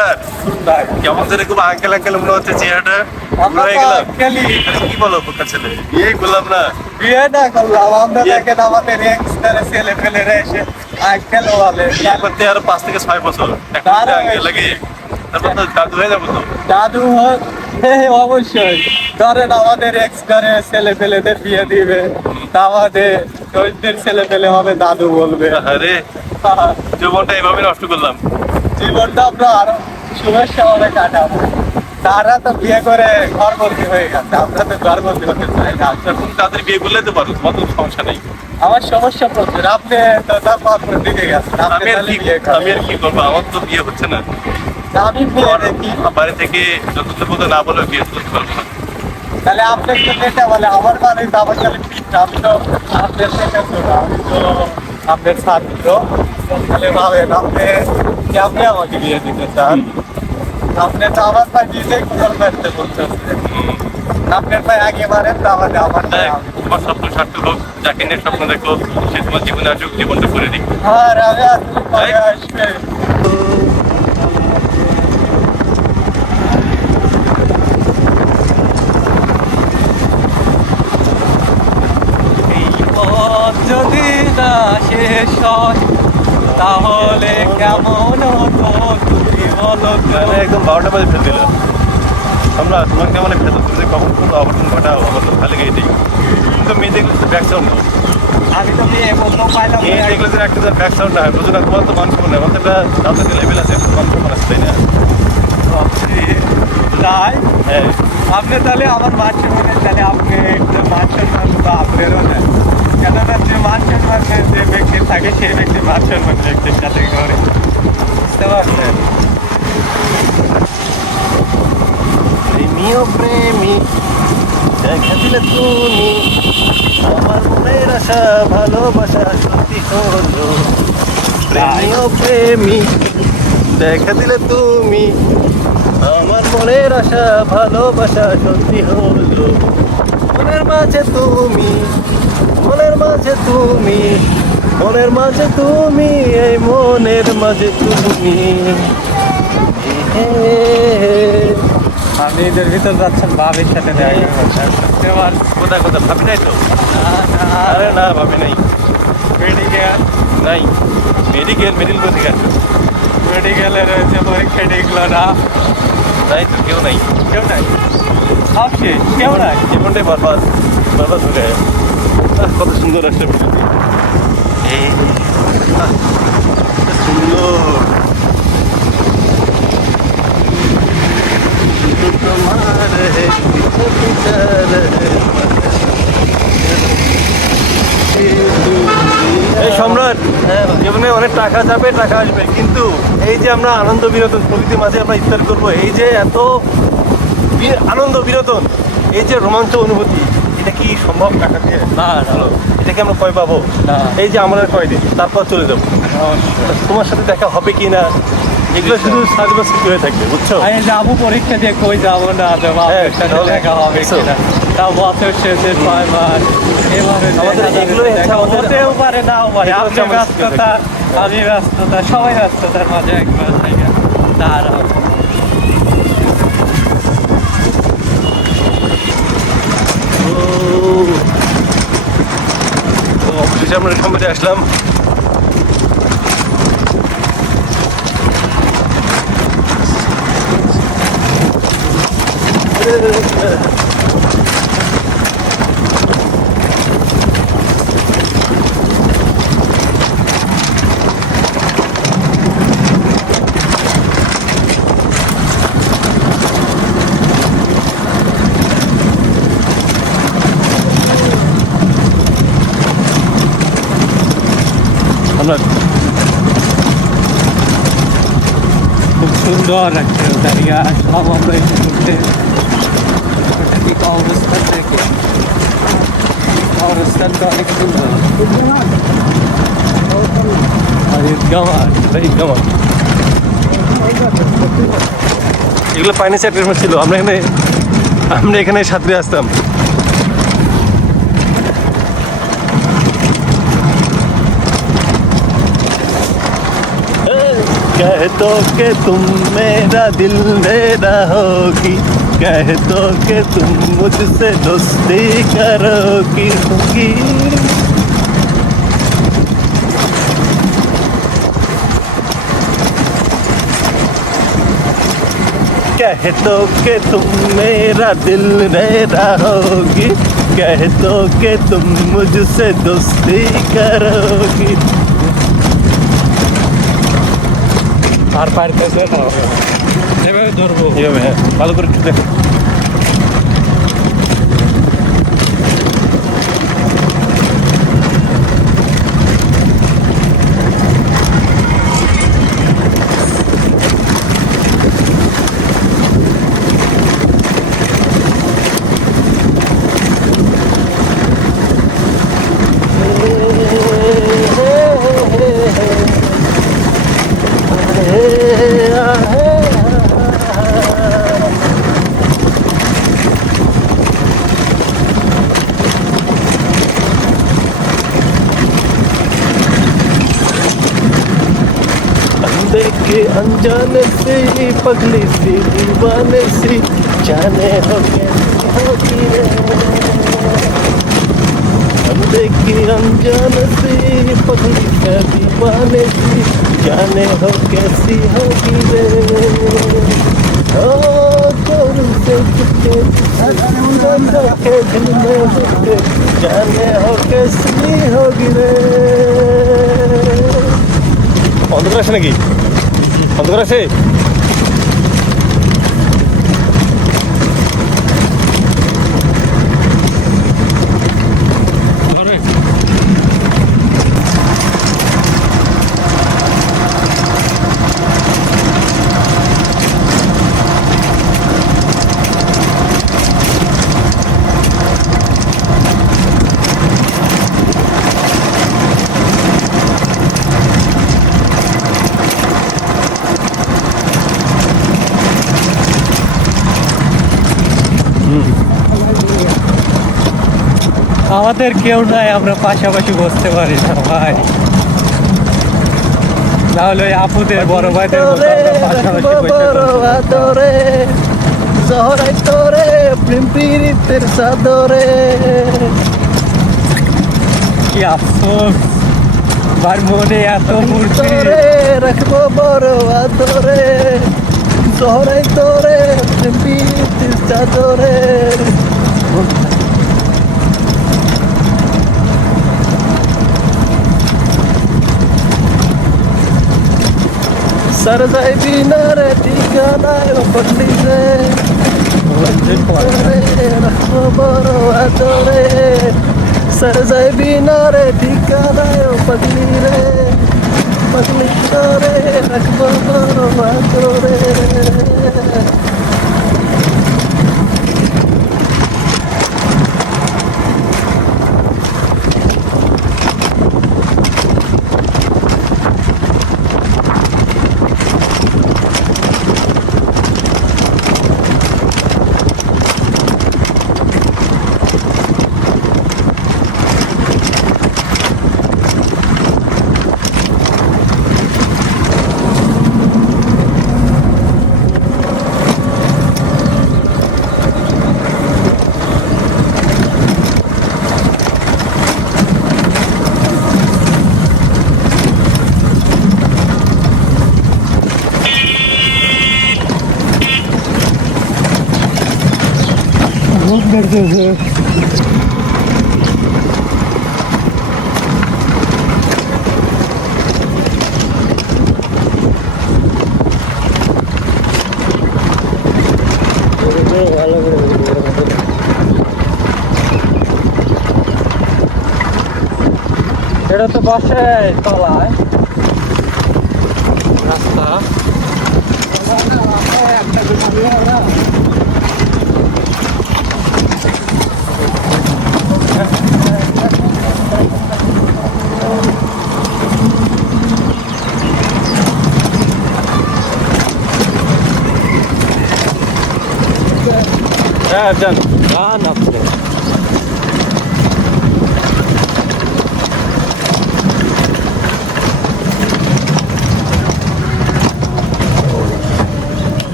সম্রাট কেমন যেন খুব আঙ্কেল আঙ্কেল মনে হচ্ছে চেহারাটা হয়ে গেলাম কি বলো বোকা ছেলে বিয়ে করলাম না বিয়ে না করলাম আমরা দেখেন আমাদের এক্সটারে ছেলে ফেলে এসে আঙ্কেল বলে বিয়ে করতে আরো 5 থেকে 6 বছর এখন আঙ্কেল লাগে তারপর তো দাদু হয়ে যাবো তো দাদু অবশ্যই ধরেন আমাদের এক্সটারে ছেলে ফেলেদের বিয়ে দিবে তা আমাদের শহীদদের ছেলে ফেলে হবে দাদু বলবে আরে জীবনটা এভাবে নষ্ট করলাম জীবনটা আমরা আরো শুভেচ্ছা ভাবে কাটাবো তারা তো বিয়ে করে ঘর বন্দি হয়ে গেছে আমরা তো ঘর বন্দি হতে চাই না এখন তাদের বিয়ে করলে তো পারো তোমার তো সমস্যা নেই আমার সমস্যা প্রচুর আপনি তো তার পাত্র দিকে গেছেন আপনি আমি আর তাহলে কি বিয়ে আমি আর কি করবো আমার তো বিয়ে হচ্ছে না আমি বিয়ে দেখি বাড়ি থেকে যতক্ষণ পর্যন্ত না বলে বিয়ে করতে পারবো না তাহলে আপনি তো যেটা বলে আমার বাড়ি তো আমার তাহলে ঠিক আমি তো আপনার থেকে ছোট আমি তো আপনার ছাত্র তাহলে ভাবেন আপনি আমাকে বিয়ে দিতে চান আপনি তো আমার ভাই নিজেই কোথাও করতে বলতেছে আপনার ভাই আগে মারেন তো আমাদের আমার ভাই তোমার স্বপ্ন সার্থক হোক যাকে নিয়ে স্বপ্ন দেখো সে তোমার জীবনে আসুক জীবনটা করে দিক আর আমি আসলে পরে আসবে যদি না শেষ হয় তাহলে কেমন হতো তুমি বলো তো? একদম 12টা বাজে ফেল দিল আমরা তোমাকে মানে ফেল তুমি কখন কোনো অঘটন ঘটাও আমার তো ভালো এটাই কিন্তু মেয়ে দেখলে তো ব্যাক সাউন্ড নাও আমি তো বিয়ে প্রথম পাইলাম মেয়ে দেখলে তো একটা ব্যাক সাউন্ড না হয় বুঝো না তোমার তো মানুষ মনে হয় আমার তো একটা দাঁতের লেভেল আছে মানুষ মনে আছে তাই না তাই হ্যাঁ আপনি তাহলে আমার মান সম্মানের তাহলে আপনি একটু মান সম্মান তো আপনারও না কেননা যে মান সম্মান যে ব্যক্তি থাকে সেই ব্যক্তি মান সম্মান ব্যক্তির সাথে করে বুঝতে পারছেন প্রেমীয় প্রেমী দেখা দিলে তুমি আমার মনের আশা ভালোবাসা সত্যি হলো প্রেমীয় প্রেমী দেখা দিলে তুমি আমার মনের আশা ভালোবাসা সত্যি হলো মনের মাঝে তুমি মনের মাঝে তুমি মনের মাঝে তুমি এই মনের মাঝে তুমি আপনি এদের ভিতর যাচ্ছেন ভাবির সাথে দেখা করছেন কোথায় কোথায় ভাবি নাই তো আরে না ভাবি নাই মেডিকেল নাই মেডিকেল কোথায় গেছে মেডিকেলের যে পরীক্ষা দেখলো না নাই তো কেউ নাই কেউ নাই সব শেষ কেউ নাই জীবনটাই বরবাদ হয়ে গেছে কত সুন্দর একটা ভিডিও এই সুন্দর এই সম্রাট জীবনে অনেক টাকা যাবে টাকা আসবে কিন্তু এই যে আমরা আনন্দ বিনোদন প্রকৃতির মাঝে আমরা ইফতার করবো এই যে এত আনন্দ বিনোদন এই যে রোমাঞ্চ অনুভূতি এটা কি সম্ভব টাকা দিয়ে না ভালো এটা কি আমরা কয় পাবো না এই যে আমরা কয়দিন তারপর চলে যাবো তোমার সাথে দেখা হবে কি না এগুলো শুধু সাজবা স্মৃতি হয়ে থাকবে বুঝছো আমি যাবো পরীক্ষা দিয়ে কই যাবো না বাবার সাথে দেখা হবে কিনা তাও বছর শেষে 6 মাস এভাবে আমাদের এগুলোই হচ্ছে আমাদের হতেও পারে নাও পারে এগুলো হচ্ছে আপনি আমাদের স্মৃতি ব্যস্ততা আমি ব্যস্ততা সবাই ব্যস্ততার মাঝে একবার থেকে তারা তো অফিসে আমরা সম্মতি আসলাম আমরা খুব সুন্দর একটা জায়গা সব আমরা একটু ঘুরতে ঠিক অবস্থান থেকে অবস্থানটা অনেক সুন্দর এগুলো পাইনি চ্যাটের ছিল আমরা এখানে সাঁতরে আসতাম कह दो कि तुम मेरा दिल दे रहोगी, कह दो कि तुम मुझसे दोस्ती करोगी होगी। कह दो कि तुम मेरा दिल दे रहोगी, कह दो कि तुम मुझसे दोस्ती करोगी। আর পারতেছে না, এভাবে ধরবো। এভাবে হ্যাঁ, ভালো করে একটু দেখো। देखे अनजाने से पगली सी दीवाने सी, जाने हो कैसी होगी रे। हम देखे अनजाने से पगली सी दीवाने सी, जाने हो कैसी होगी रे। ओ दूर से चुपके के दिल में चुपके, जाने हो कैसी होगी रे। অন্ধকার আছে নাকি? অন্ধকার আছে? আমাদের কেউ নাই, আমরা পাশাপাশি বসতে পারি না ভাই, তাহলে ওই আপুদের বড় ভাইদের মতো আমরা পাশাপাশি বসে তোরে জহরাই তোরে প্রেম প্রীতির সাদরে। কি আফসোস, আমার মনে এত মূর্তি রাখবো বড় আদরে, জহরাই তোরে প্রেম প্রীতির সাদরে। सर जाए बिना रे ठिकाना बदली रे, रखो बरो आदरे। सर जाए बिना रे ठिकाना बदली रे, बदली रे रखो बरो आदरे। করতেছে। এটা তো বাসায় তলায় রাস্তা। হ্যাঁ যান গান আপনি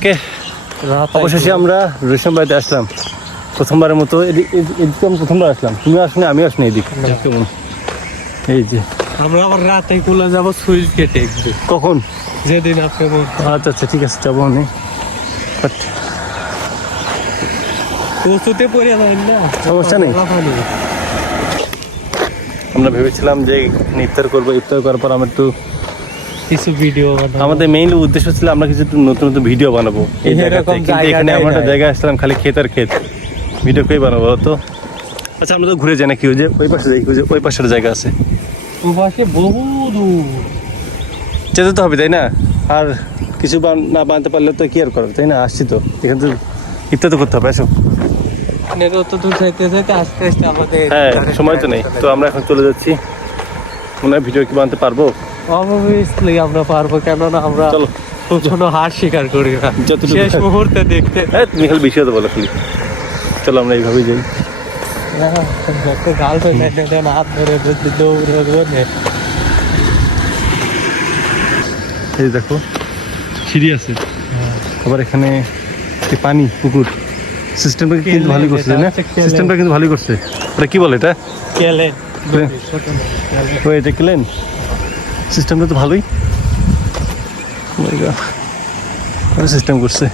ওকে, অবশেষে আমরা রেশম বাড়িতে আসলাম প্রথমবারের মতো। এদিকে আমি প্রথমবার আসলাম, তুমি আসনি, আমি আসনি এদিক। কেমন এই যে আমরা আবার রাতে কুলে যাব সুইচ কেটে একদিন, কখন? যেদিন আপনি বলছেন। আচ্ছা আচ্ছা, ঠিক আছে, যাবো আমি। বাট ওষুধে পড়ে যাবেন না, সমস্যা নেই। আমরা ভেবেছিলাম যে ইফতার করবো, ইফতার করার পর আমরা একটু কিছু ভিডিও আমাদের মেইন উদ্দেশ্য ছিল আমরা কিছু একটু নতুন নতুন ভিডিও বানাবো এই জায়গাতে। কিন্তু এখানে আমরা একটা জায়গায় আসলাম খালি ক্ষেত আর ক্ষেত, ভিডিও কই বানাবো তো? আচ্ছা, আমরা তো ঘুরে যাই নাকি, ওই যে ওই পাশে যাই, ওই পাশের জায়গা আছে, ওপাশে বহু দূর যেতে তো হবে, তাই না? আর কিছু না বানাতে পারলে তো কি আর করার, তাই না? আসছি তো এখান থেকে ইফতার তো করতে হবে, আসো। অত দূর যাইতে যাইতে আস্তে আস্তে আমাদের হ্যাঁ, সময় তো নেই, তো আমরা এখন চলে যাচ্ছি। মনে হয় ভিডিও কি বানাতে পারবো? অবভিয়াসলি আমরা পারবো, কেননা আমরা চলো, কোনো হার স্বীকার করি না। যতটুকু শেষ মুহূর্তে দেখতে হ্যাঁ, তুমি খালি বেশি হতে বলো খালি। চলো আমরা এইভাবেই যাই। গার্লফ্রেন্ড হাত ধরে দৌড়ে এই দেখো সিঁড়ি আছে, আবার এখানে এই পানি, পুকুর, সিস্টেমটা কিন্তু ভালোই করছে, তাই না? সিস্টেমটা কিন্তু ভালোই করছে। ওটা কি বলে এটা? কেলে ও, এটা ক্লেন সিস্টেমটা তো ভালোই সিস্টেম করছে।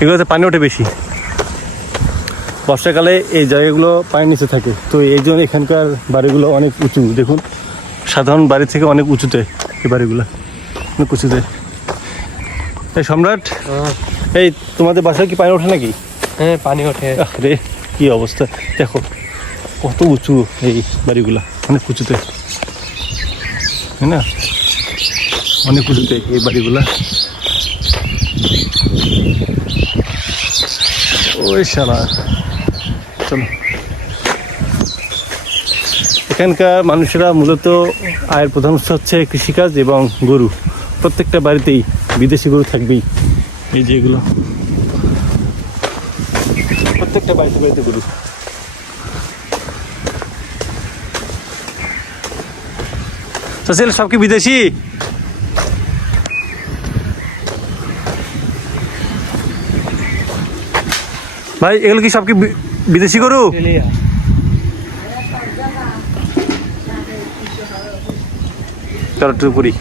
এগুলোতে পানি ওঠে বেশি, বর্ষাকালে এই জায়গাগুলো পানির নিচে থাকে, তো এই জন্য এখানকার বাড়িগুলো অনেক উঁচু। দেখুন, সাধারণ বাড়ি থেকে অনেক উঁচুতে এই বাড়িগুলো, অনেক উঁচুতে। এই সম্রাট, এই তোমাদের বাসায় কি পানি ওঠে নাকি? হ্যাঁ, পানি ওঠে। রে, কি অবস্থা দেখো, কত উঁচু এই বাড়িগুলা, অনেক উঁচুতে, তাই না? অনেক উঁচুতে এই বাড়িগুলা। ওই শালা, চলো। এখানকার মানুষেরা মূলত আয়ের প্রধান উৎস হচ্ছে কৃষিকাজ এবং গরু। প্রত্যেকটা বাড়িতেই বিদেশি গরু থাকবেই, এই যে এগুলো, প্রত্যেকটা বাড়িতে বাড়িতে গরু। সাসেল, সব কি বিদেশি? ভাই, এগুলো কি সব কি বিদেশি গরু? চলো একটু করি।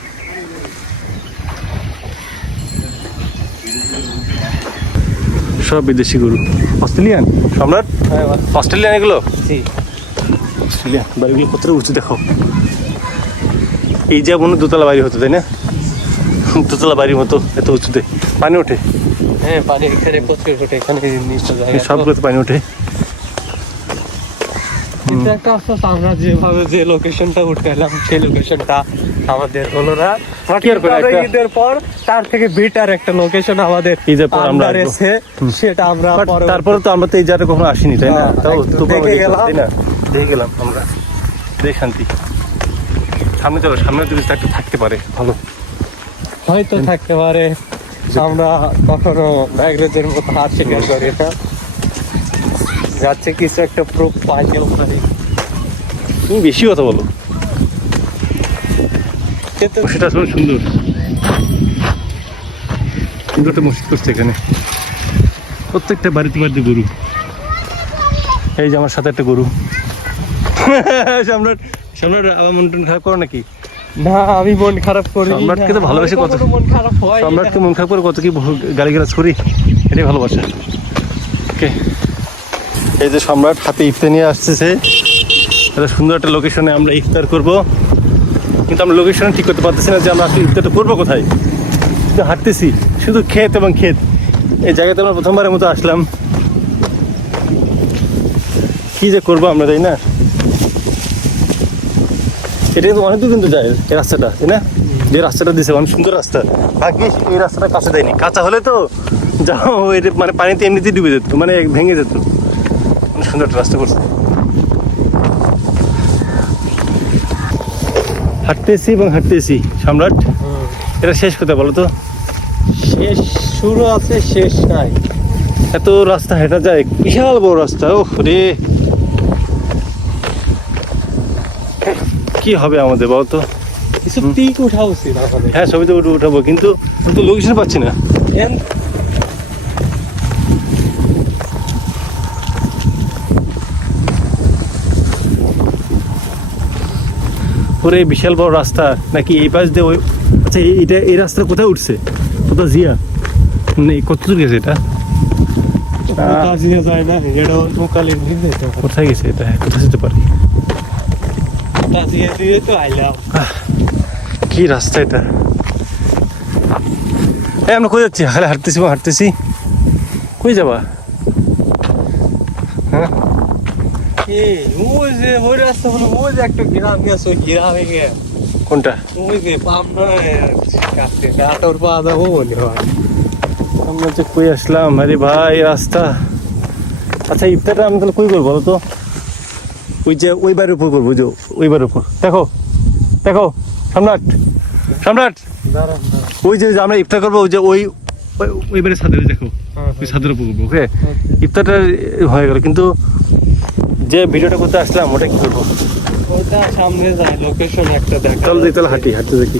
সব বিদেশি গরু, অস্ট্রেলিয়ান সম্রাট, অস্ট্রেলিয়ান এগুলো, অস্ট্রেলিয়ান বাড়িগুলো কতটা উঁচু দেখো। এই যেমন দোতলা বাড়ি হতো, তাই না? দোতলা বাড়ির মতো এত উঁচুতে পানি ওঠে। হ্যাঁ, পানি এখানে প্রচুর ওঠে, এখানে সবগুলোতে পানি ওঠে। কিন্তু একটা আফসোস, আমরা যেভাবে যে লোকেশনটা উঠে এলাম সেই লোকেশনটা আমাদের হলো না। ঈদের পর তার থেকে বেটার একটা লোকেশন আমাদের ঈদের পর আমরা এসে, সেটা আমরা তারপরে তো আমরা তো এই জায়গাটা কখনো আসিনি, তাই না? তাও তো দেখে গেলাম, তাই না? দেখে গেলাম আমরা, দেখ শান্তি। সামনে চলো, সামনে যদি একটা থাকতে পারে ভালো, হয়তো থাকতে পারে। আমরা কখনো ব্যাগরেজের মতো হাত স্বীকার করি না, যাচ্ছে কিছু একটা প্রুফ পাই গেল। তুমি বেশি কথা বলো, কিন্তু সেটা আসলে সুন্দর সুন্দর একটা মসজিদ করছে এখানে, প্রত্যেকটা বাড়িতে বাড়িতে গরু। এই যে আমার সাথে একটা গরু। সম্রাট, সম্রাট আবার মন টন খারাপ করো নাকি? না, আমি মন খারাপ করি। সম্রাটকে তো ভালোবাসি, কত মন খারাপ হয়, সম্রাটকে মন খারাপ করে কত কি গালিগালাজ করি, এটাই ভালোবাসা। ওকে, এই যে সম্রাট হাতে ইফতার নিয়ে আসতেছে, একটা সুন্দর একটা লোকেশনে আমরা ইফতার করব। কিন্তু আমরা লোকেশন ঠিক করতে পারতেছি না যে আমরা আসলে ইফতারটা করবো কোথায়। কিন্তু হাঁটতেছি শুধু ক্ষেত এবং ক্ষেত। এই জায়গাতে আমরা প্রথমবারের মতো আসলাম, কি যে করবো আমরা, তাই না? এটা কিন্তু অনেক দূর কিন্তু যায় এই রাস্তাটা, তাই না? যে রাস্তাটা দিয়েছে অনেক সুন্দর রাস্তা, ভাগ্যিস এই রাস্তাটা কাছে দেয়নি। কাঁচা হলে তো যাও, মানে পানিতে এমনিতেই ডুবে যেত, মানে ভেঙে যেত। অনেক সুন্দর একটা রাস্তা করছে। হাঁটতেছি এবং হাঁটতেছি। সম্রাট, এটা শেষ কোথায় বলো তো? শেষ শুরু আছে, শেষ নাই। এত রাস্তা হেঁটা যায়, বিশাল বড় রাস্তা। ওহ রে, কি হবে আমাদের বলতো? কিছু পিক উঠা উচিত আমাদের। হ্যাঁ, ছবি তো উঠাবো, কিন্তু তো লোকেশন পাচ্ছি না। পুরো বিশাল বড় রাস্তা নাকি এই পাশ দিয়ে ওই আচ্ছা এটা এই রাস্তা কোথায় উঠছে কোথাও জিয়া নেই কত দূর গেছে এটা কাজিয়া যায় না এটা লোকালের নিচে তো কোথায় গেছে এটা কোথায় যেতে পারে কাজিয়া দিয়ে তো আইলাম কি রাস্তা এটা এই আমরা কই যাচ্ছি খালি হাঁটতেছি কই যাবা হ্যাঁ ওই যে ওই রাস্তা বলে ওই যে একটা গ্রাম গেছে ওই গ্রামে গিয়ে কোনটা ওই যে পামনা কাছে গাটর পা যাবো মনে হয় আমরা যে কই আসলাম আরে ভাই রাস্তা আচ্ছা ইফতারটা আমি তাহলে কই করবো বলো তো ওই যে ওই বাড়ির উপর করবো যে ওই বাড়ির উপর দেখো দেখো সম্রাট সম্রাট দাঁড়ান ওই যে আমরা ইফতার করবো ওই যে ওই বাড়ির ছাদের দেখো ওই ছাদের উপর করবো ওকে ইফতারটা হয়ে গেল কিন্তু যে ভিডিওটা করতে আসলাম ওটা কি করবো ওটা সামনে যায় লোকেশন একটা দেখা চল দেখি তাহলে হাঁটতে দেখি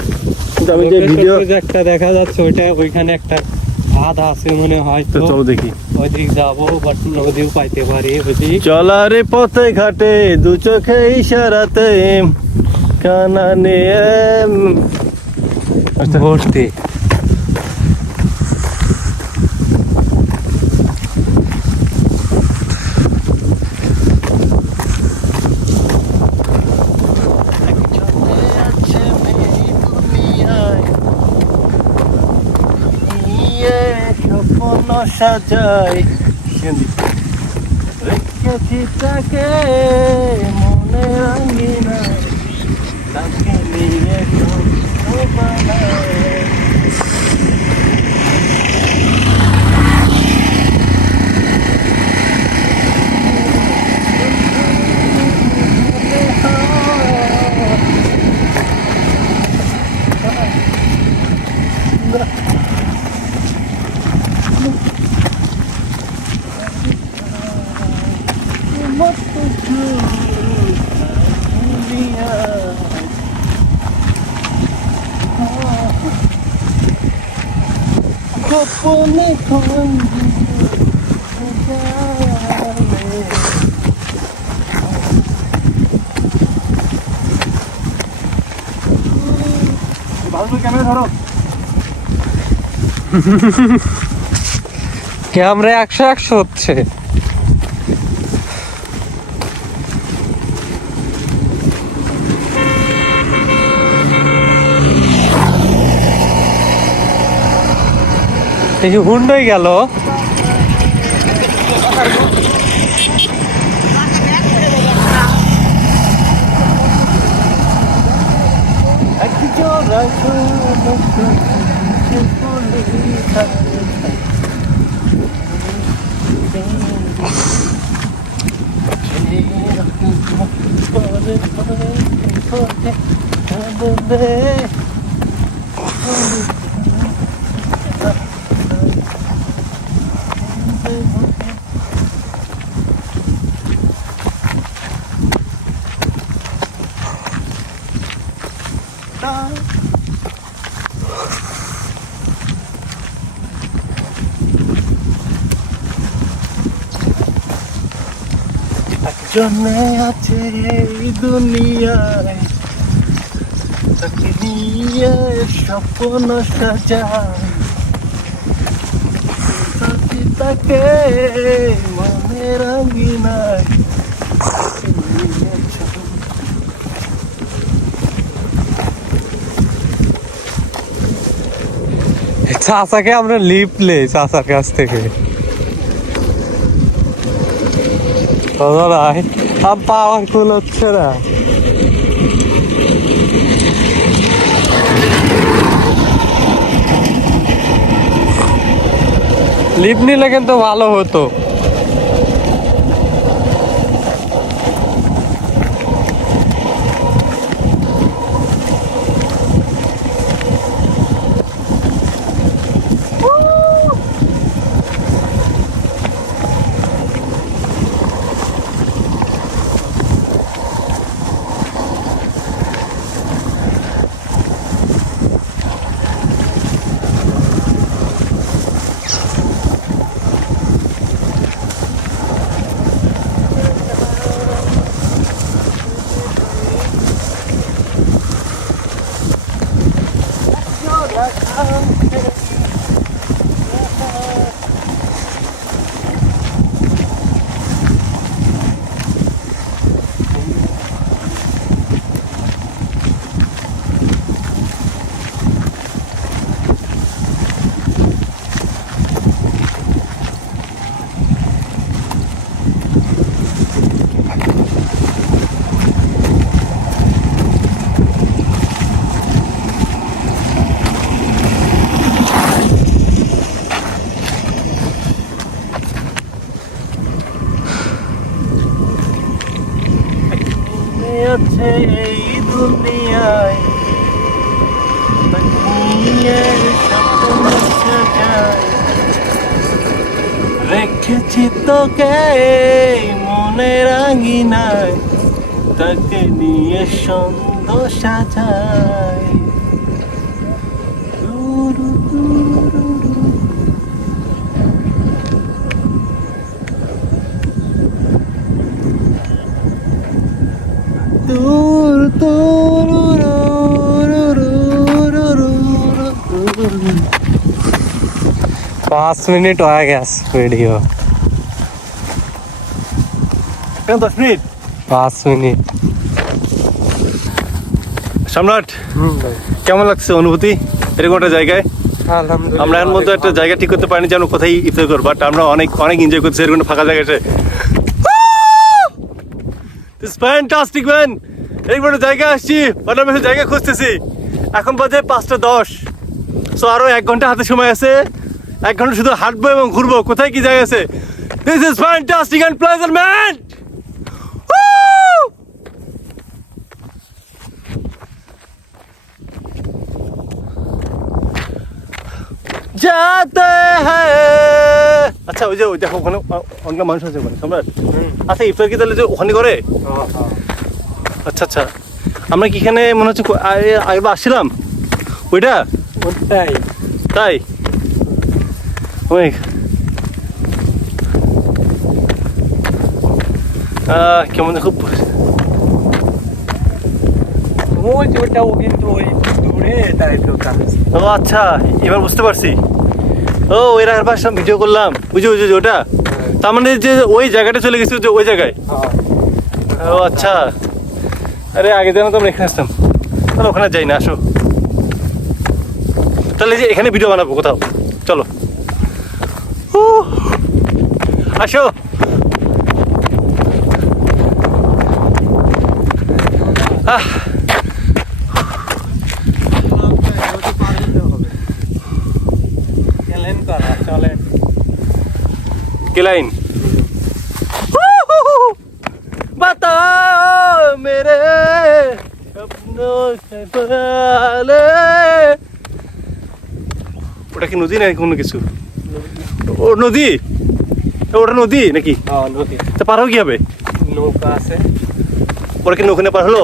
কিন্তু আমি যে ভিডিও একটা দেখা যাচ্ছে ওইটা ওইখানে একটা আধা আছে মনে হয় তো চলো দেখি ওইদিক যাবো বাট নদীও পাইতে পারি ওইদিক চলারে পথে ঘাটে দু চোখে ইশারাতে কানা নিয়ে ভর্তি স্বপ্ন সাজাই রেখেছি তাকে মনে রাঙিনা তাকে নিয়ে স্বপ্ন বানাই। গোপনে ক্যামেরা ধরো ক্যামেরা 100 হচ্ছে এই যে হুন্ডই গেল জন্মে আছে এই দুনিয়ায় তাকে নিয়ে স্বপ্ন সাজাই তাকে মনে রাঙিনাই চাচাকে আমরা লিফট লে চাচার কাছ থেকে পাওয়ার ফুল হচ্ছে না লিফট নিলে কিন্তু ভালো হতো আছে এই দুনিয়ায় তাকিয়ে স্বপ্ন সাজাই। রেখেছি তোকে এই মনের আঙিনায়, তাকে নিয়ে সুন্দর সাজাই। দুরু দুরু দু। दूर दूर 5 मिनट हो गया वीडियो। 10 minute 5 minute. সম্রাট, কেমন লাগছে অনুভূতি এরকম একটা জায়গায়? আলহামদুলিল্লাহ। আমরা এর মধ্যে একটা জায়গা ঠিক করতে পারিনি যে আমরা কোথায় ইফতার করবো, বাট আমরা অনেক অনেক এনজয় করছি এরকম একটা ফাঁকা জায়গাতে। দিস ফ্যান্টাস্টিক ম্যান, এইরকম একটা জায়গা আসছি, বানারসের জায়গা খুঁজতেছি। এখন বাজে 5:10। সো আরো 1 ঘন্টা হাতে সময় আছে। 1 ঘন্টা শুধু হাঁটবো এবং ঘুরবো। কোথায় কি জায়গা আছে? This is fantastic and pleasant man. যাতে হ্যাঁ। আচ্ছা, ওই যে ওই দেখো ওখানে অনেক মানুষ আছে ওখানে। সম্রাট, আচ্ছা ইফতার কি তাহলে যে ওখানে করে? আচ্ছা আচ্ছা, আমরা কি এখানে মনে হচ্ছে আগেবার আসছিলাম ওইটা? ওটাই তাই ওই কেমন খুব। ওই যে ওটাও কিন্তু ওই দূরে টাইপের কাজ। ও আচ্ছা, এবার বুঝতে পারছি। ও এর আগের বার ভিডিও করলাম, বুঝে বুঝে ওটা। তার মানে যে ওই জায়গাটা চলে গেছে, যে ওই জায়গায়। ও আচ্ছা, আরে আগে জানো তো আমরা এখানে আসতাম, তাহলে ওখানে যাই না। আসো তাহলে যে এখানে ভিডিও বানাবো কোথাও, চলো আসো। চলেন কি লাইন? बताओ मेरे सपनों से पहले। ওটা কি নদী নাকি কোনো কিছু? ও নদী, ওটা নদী নাকি? নদী। তা পার হো কি হবে? নৌকা আছে। ওরা কি নৌকা নিয়ে পার হলো?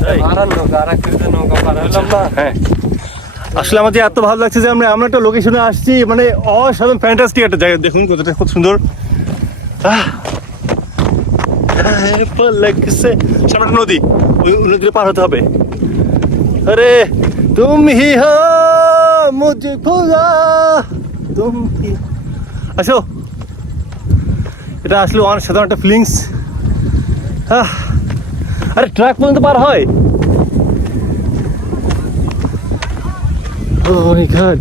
তাই? আর নৌকা, আর একটা নৌকা পার হলাম না। হ্যাঁ, আসলে আমাদের এত ভালো লাগছে যে আমরা একটা লোকেশনে আসছি, মানে অসাধারণ ফ্যান্টাস্টিক একটা জায়গা। দেখুন কতটা খুব সুন্দর। সামনে নদী, ওই নদী পার হতে হবে। আরে তুম হি হো মুঝে খোদা, তুম হি। আসো, এটা আসলে অনেক সাধারণ একটা ফিলিংস। আরে ট্রাক পর্যন্ত পার হয়। Oh my god,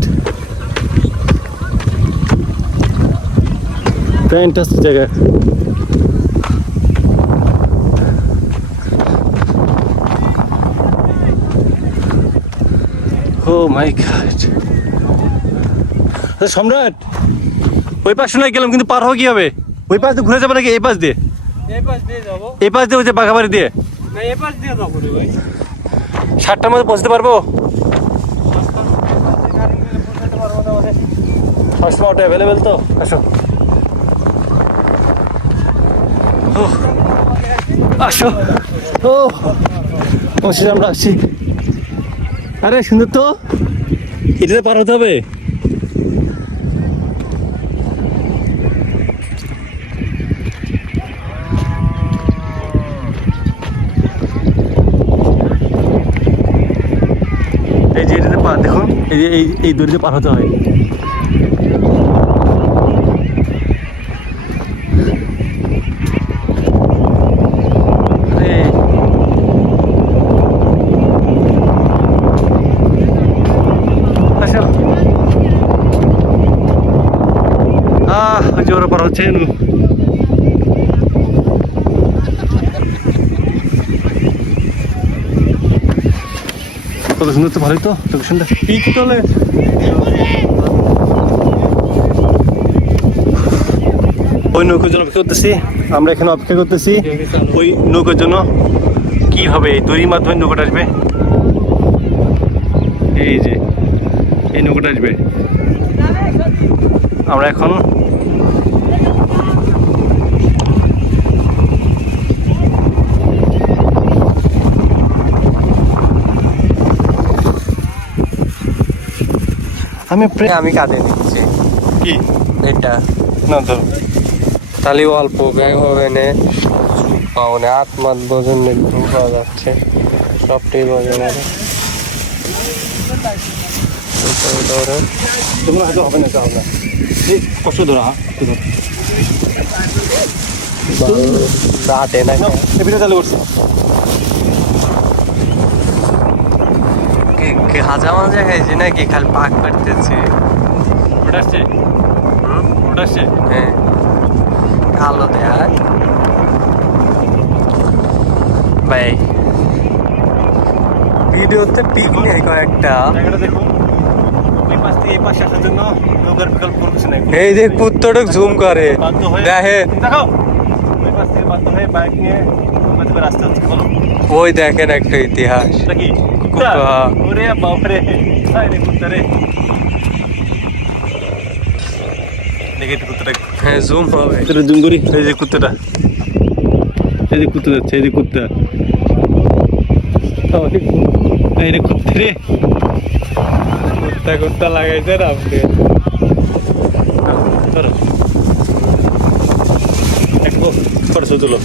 fantastic জায়গা। Oh my god, সম্রাট, ওই পাশ শোনায় গেলাম, কিন্তু পার হওয়া কি হবে? ওই পাশ দিয়ে ঘুরে যাবে নাকি এই পাশ দিয়ে? এই পাশ দিয়ে যাবো। এই পাশ দিয়ে ওই যে বাঘাবাড়ি দিয়ে? না, এই পাশ দিয়ে যাবো রে ভাই। 7টার মধ্যে পৌঁছতে পারবো? সবসময় অটো অ্যাভেলেবেল তো। আসো আসো। ও পৌঁছে আমরা আসছি। আরে সুন্দর তো, এটাতে পার হতে হবে। এই যে এটাতে পা দেখুন। এই যে এই দড়িতে পার হতে হয়। জোরে পার হচ্ছে কত সুন্দর তো, ভালোই তো লোকেশনটা, পিস্তলে ওই নৌকার জন্য অপেক্ষা করতেছি। আমরা এখানে অপেক্ষা করতেছি ওই নৌকার জন্য। কি হবে, এই দড়ির মাধ্যমে নৌকাটা আসবে। এই যে এই নৌকাটা আসবে। আমরা এখন আমি কাঁদে নিচ্ছি কি এটা না ধরো তাহলে অল্প ব্যাগ হবে না, পাওনে আত্মার ওজন পাওয়া যাচ্ছে, সবটাই ওজন হবে। তোমরা হয়তো হবে না, হবে না, এই কষ্ট ধরা হাতে না ভিডিও চালু করছি। হাজা মাজা খাইছি নাকি খালি পাক করতেছে। ওটা আসছে, ওটা আসছে। হ্যাঁ কালো দেয় ভাই, ভিডিওতে ঠিক নেই কয়েকটা। জায়গাটা দেখো, ওই পাশ থেকে এই পাশে আসার জন্য নৌকার বিকল্প কোনো কিছু নেই। এই যে কুত্তটা জুম করে বাধ্য হয়ে দেখে, দেখো ওই পাশ থেকে বাধ্য হয়ে বাইক নিয়ে নৌকা থেকে রাস্তা হচ্ছে। বলো ওই দেখেন একটা ইতিহাস। এটা কি কুত্তা। ওরে বাপরে, হায় রে কুত্তা রে। দেখি একটু কুত্তাটা, হ্যাঁ জুম হবে। কুত্তাটা জুম করি। এই যে কুত্তাটা, এই যে কুত্তা যাচ্ছে, এই যে কুত্তা, এই রে কুত্তা রে। কুত্তা কুত্তা লাগাইছে আপনি। ধরো একটু ফটো তুলো।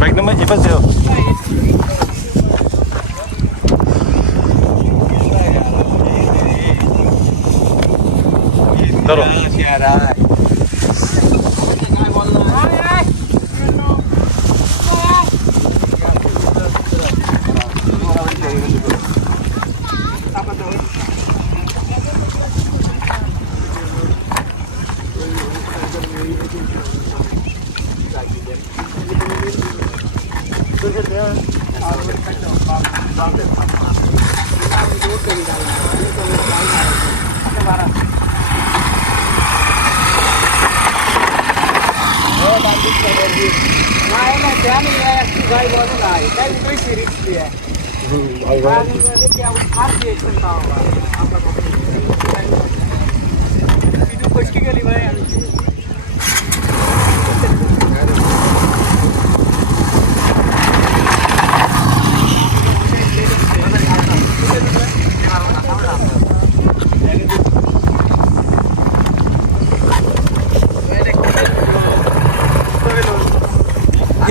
বাইক নাম্বার এবার যাও। ধরো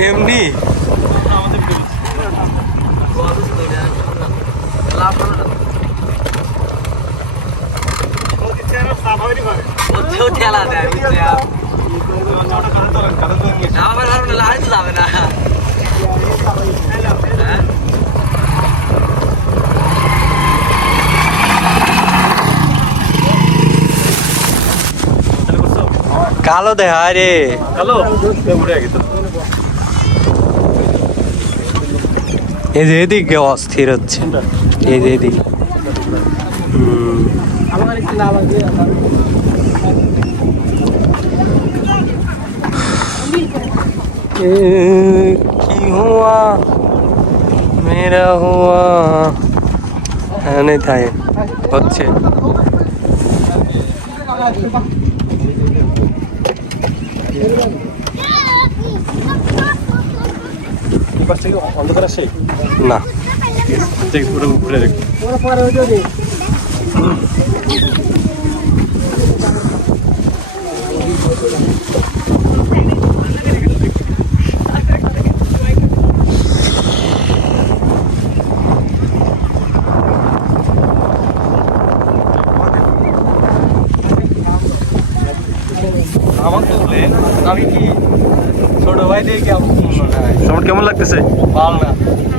এমনি ঠেলা দেয় যাবে না। কালো দেখা রে, হ্যালো উঠে গেছে। এই যে এদিকে অস্থির হচ্ছে, এই যে এদিকে কি হুয়া মেরা হুয়া, হ্যাঁ নেই থাকে হচ্ছে। এবার থেকে অন্ধকার আসে না দেখ, পুরো ঘুরে দেখ। এটাই কেমন মনে হয় তোমার কেমন লাগতেছে? ভালো না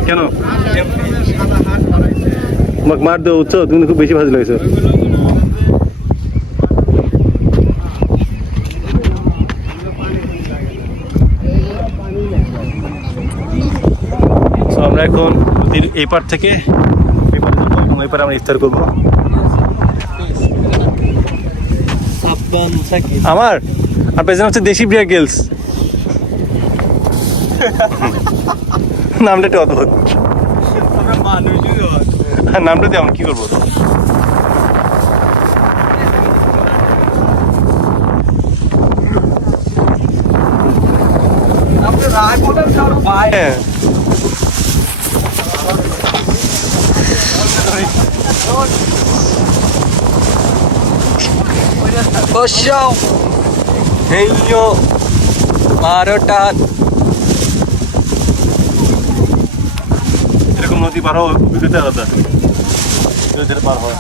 কেন? এমনি তোমাকে মার দেওয়া উৎস, তুমি তো খুব বেশি ভাজি লাগছে। So, আমরা এখন নদীর এই পার থেকে এই পারে যাবো এবং এই পারে আমরা ইফতার করবো। সাবধান থাকি আমার আর পেছনে হচ্ছে দেশি বিয়ার গেলস। নামটা একটু অদ্ভুত। আমরা মানুষই নয় আর নামটা দিয়ে আমরা কি করবো? আপনি রায় বলেন স্যার ভাই হ্যাঁ, বসাও হেইয়ো 12টা এরকম নদী পার হওয়ার অভিজ্ঞতা আলাদা। নদীর পার হওয়া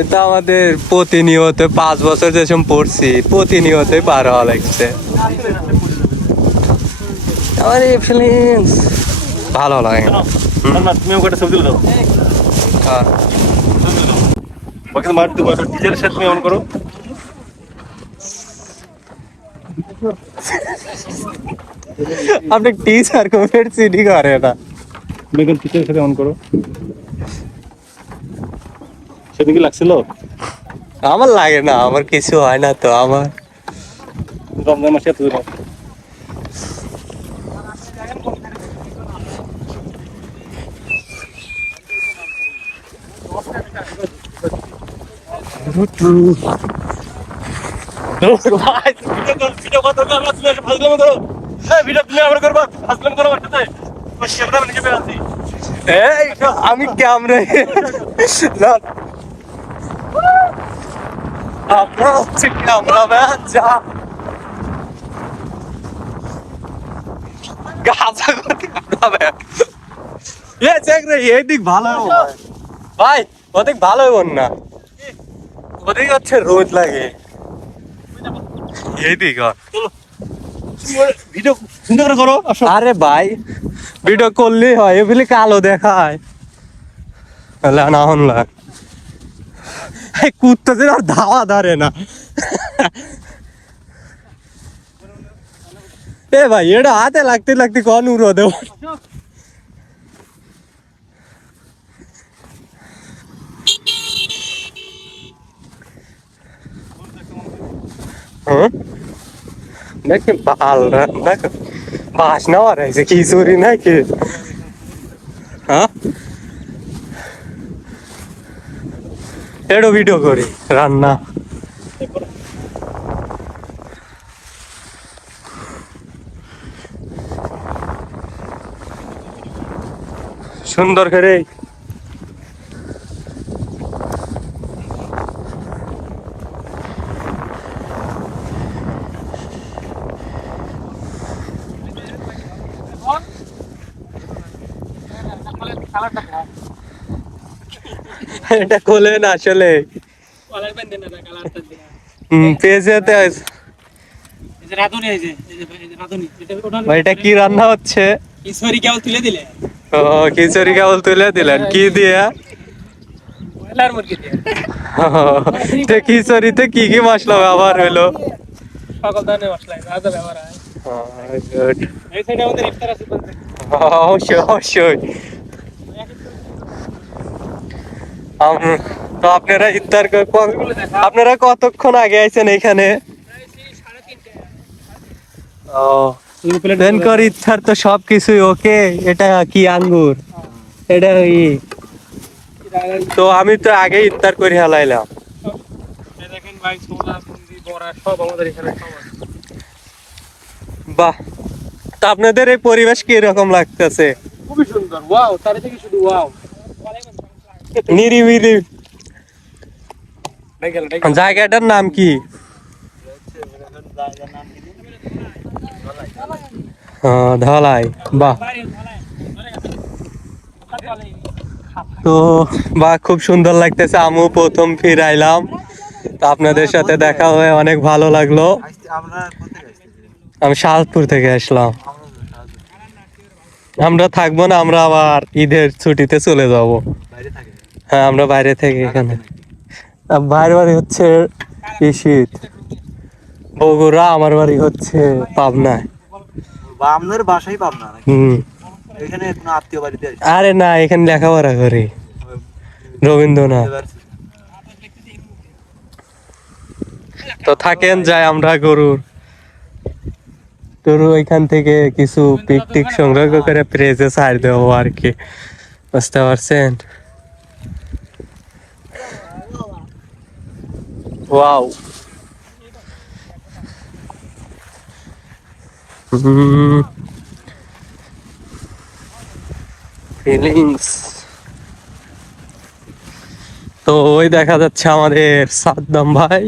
এটা আমাদের প্রতিনিয়ত 5 বছর যেসব পড়ছি প্রতিনিয়তই পার হওয়া লাগছে আমার এই ফিলিংস ভালো লাগে কেন? না, তুমি আমাকে একটা ছবি তুলে দাও। হ্যাঁ। ওকে মার দেবো, ডিজের সাথে তুমি অন করো। আপনি টিচার को फिर सीधी कर रहे ना তুমি এখন টিচারের সাথে অন করো। সেদিন কি লাগছিল? আমার লাগে না আমার কিছু হয় না তো আমার রমজান মাসে এত দিন ভিডিও কত করবা তুমি এসে ফাজলামি করো। হ্যাঁ, ভিডিও তুমি আবার করবা, ফাজলামি করো আমার সাথে। তোমার ক্যামেরা নিয়ে বের আছি। এই আমি ক্যামেরা না আমরা হচ্ছে ক্যামেরাম্যান যা গাজা করতে ক্যামেরাম্যান এ চেক রে এই দিক ভালো ভাই ওদিক ভালো হইব না ওদিক হচ্ছে রোদ লাগে এই দিক ভিডিও সুন্দর করে করো। আসো। আরে ভাই ভিডিও করলেই হয় এগুলি কালো দেখায় না হনলা এই কুত্তাদের আর ধাওয়া ধরে না এ ভাই এটা হাতে লাগতে লাগতে কোন উড়ো দেব দেখি বাল দেখ বাস নেওয়া রয়েছে কি চুরি নাকি হ্যাঁ এডো ভিডিও করি রান্না সুন্দর করে এটা খোলেন আসলে পেজেতে এটা কি রান্না হচ্ছে খিচুড়ি কেবল তুলে দিলে ও খিচুড়ি কেবল তুলে দিলেন কি দিয়ে ব্রয়লার মুরগি দিয়ে তো খিচুড়িতে কি কি মশলা ব্যবহার হলো সকল ধরনের মশলা আদা ব্যবহার হয় এই সাইডে আমাদের ইফতার আছে বলতে অবশ্যই অবশ্যই তো আপনারা ইফতার আপনারা কতক্ষণ আগে আইছেন এখানে ও দেন কর ইফতার তো সবকিছুই ওকে এটা কি আঙ্গুর এটা তো আমি তো আগে ইফতার করে হালাইলাম দেখেন ভাই ছোলা বুন্দি বড়া সব আমাদের এখানে সব আছে বাহ তা আপনাদের এই পরিবেশ কি রকম লাগতেছে খুবই সুন্দর ওয়াও তারে থেকে শুধু ওয়াও নিরিবিলি জায়গাটার নাম কি ধলাই বাহ তো বাহ খুব সুন্দর লাগতেছে আমিও প্রথম ফিরাইলাম তো আপনাদের সাথে দেখা হয়ে অনেক ভালো লাগলো আমি শাহপুর থেকে আসলাম। আমরা থাকবো না, আমরা আবার ঈদের ছুটিতে চলে যাব। হ্যাঁ, আমরা বাইরে থেকে এখানে। বাইরের বাড়ি হচ্ছে শীত বগুড়া, আমার বাড়ি হচ্ছে পাবনায়। আপনার বাসাই পাবনা নাকি? হুম। এখানে কোনো আত্মীয় বাড়িতে আছে? আরে না, এখানে লেখাপড়া করি রবীন্দ্রনাথ। তো থাকেন যাই আমরা গরু ওইখান থেকে কিছু পিকটিক সংগ্রহ করে প্রেজে ছাড় দেবো আর কি, বুঝতে পারছেন? ওয়াও। ফিলিংস। তো ওই দেখা যাচ্ছে আমাদের সাদ্দাম ভাই,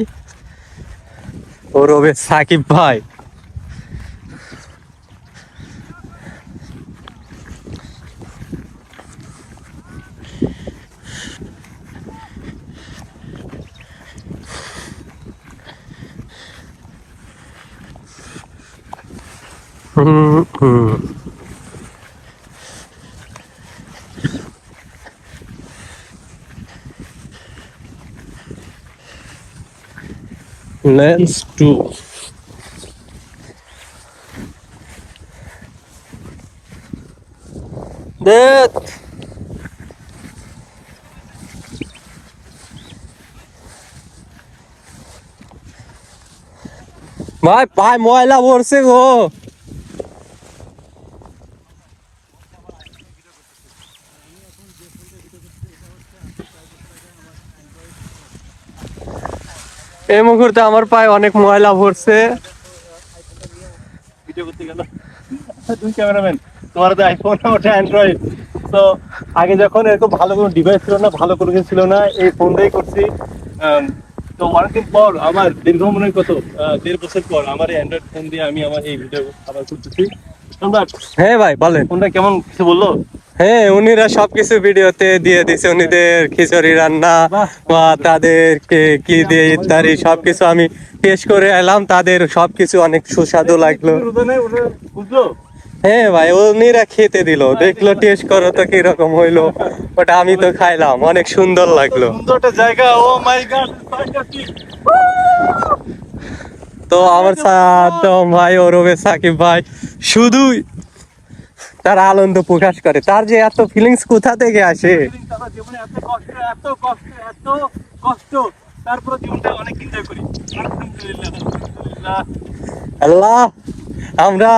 ওর হবে সাকিব ভাই। Let's do. That. ভাই পায় ময়লা পড়ছে গো। এই মুহূর্তে আমার পায়ে অনেক ময়লা পড়ছে। ভিডিও করতে গেল তুমি ক্যামেরাম্যান, তোমার তো আইফোন ওটা অ্যান্ড্রয়েড। তো আগে যখন এরকম ভালো কোনো ডিভাইস ছিল না, ভালো কোনো কিছু ছিল না, এই ফোন দিয়েই করছি। তো অনেকদিন পর আমার দীর্ঘ মনে হয় কত 1.5 বছর পর আমার এই অ্যান্ড্রয়েড ফোন দিয়ে আমি আমার এই ভিডিও আবার করতেছি। সম্রাট, হ্যাঁ ভাই বলেন। ফোনটা কেমন কিছু বললো? হ্যাঁ, উনিরা সবকিছু ভিডিওতে দিয়ে দিছে, উনিদের খিচুড়ি রান্না বা তাদেরকে কি দিয়ে ইত্যাদি সবকিছু আমি টেস্ট করে এলাম, তাদের সবকিছু অনেক সুস্বাদু লাগলো। বুঝলো? হ্যাঁ ভাই, উনিরা খেতে দিল, দেখলো টেস্ট করো তো কিরকম হইলো, ওটা আমি তো খাইলাম, অনেক সুন্দর লাগলো। সুন্দর একটা জায়গা, ও মাই গড। তো আমার সাদ্দাম ভাই, ওরবে সাকিব ভাই শুধুই তার আনন্দ প্রকাশ করে, তার যে এত ফিলিংস কোথা থেকে আসে। জীবনে এত কষ্ট, এত কষ্ট, এত কষ্ট, তারপর জীবনটা অনেক এনজয় করি। আলহামদুলিল্লাহ। আল্লাহ, আমরা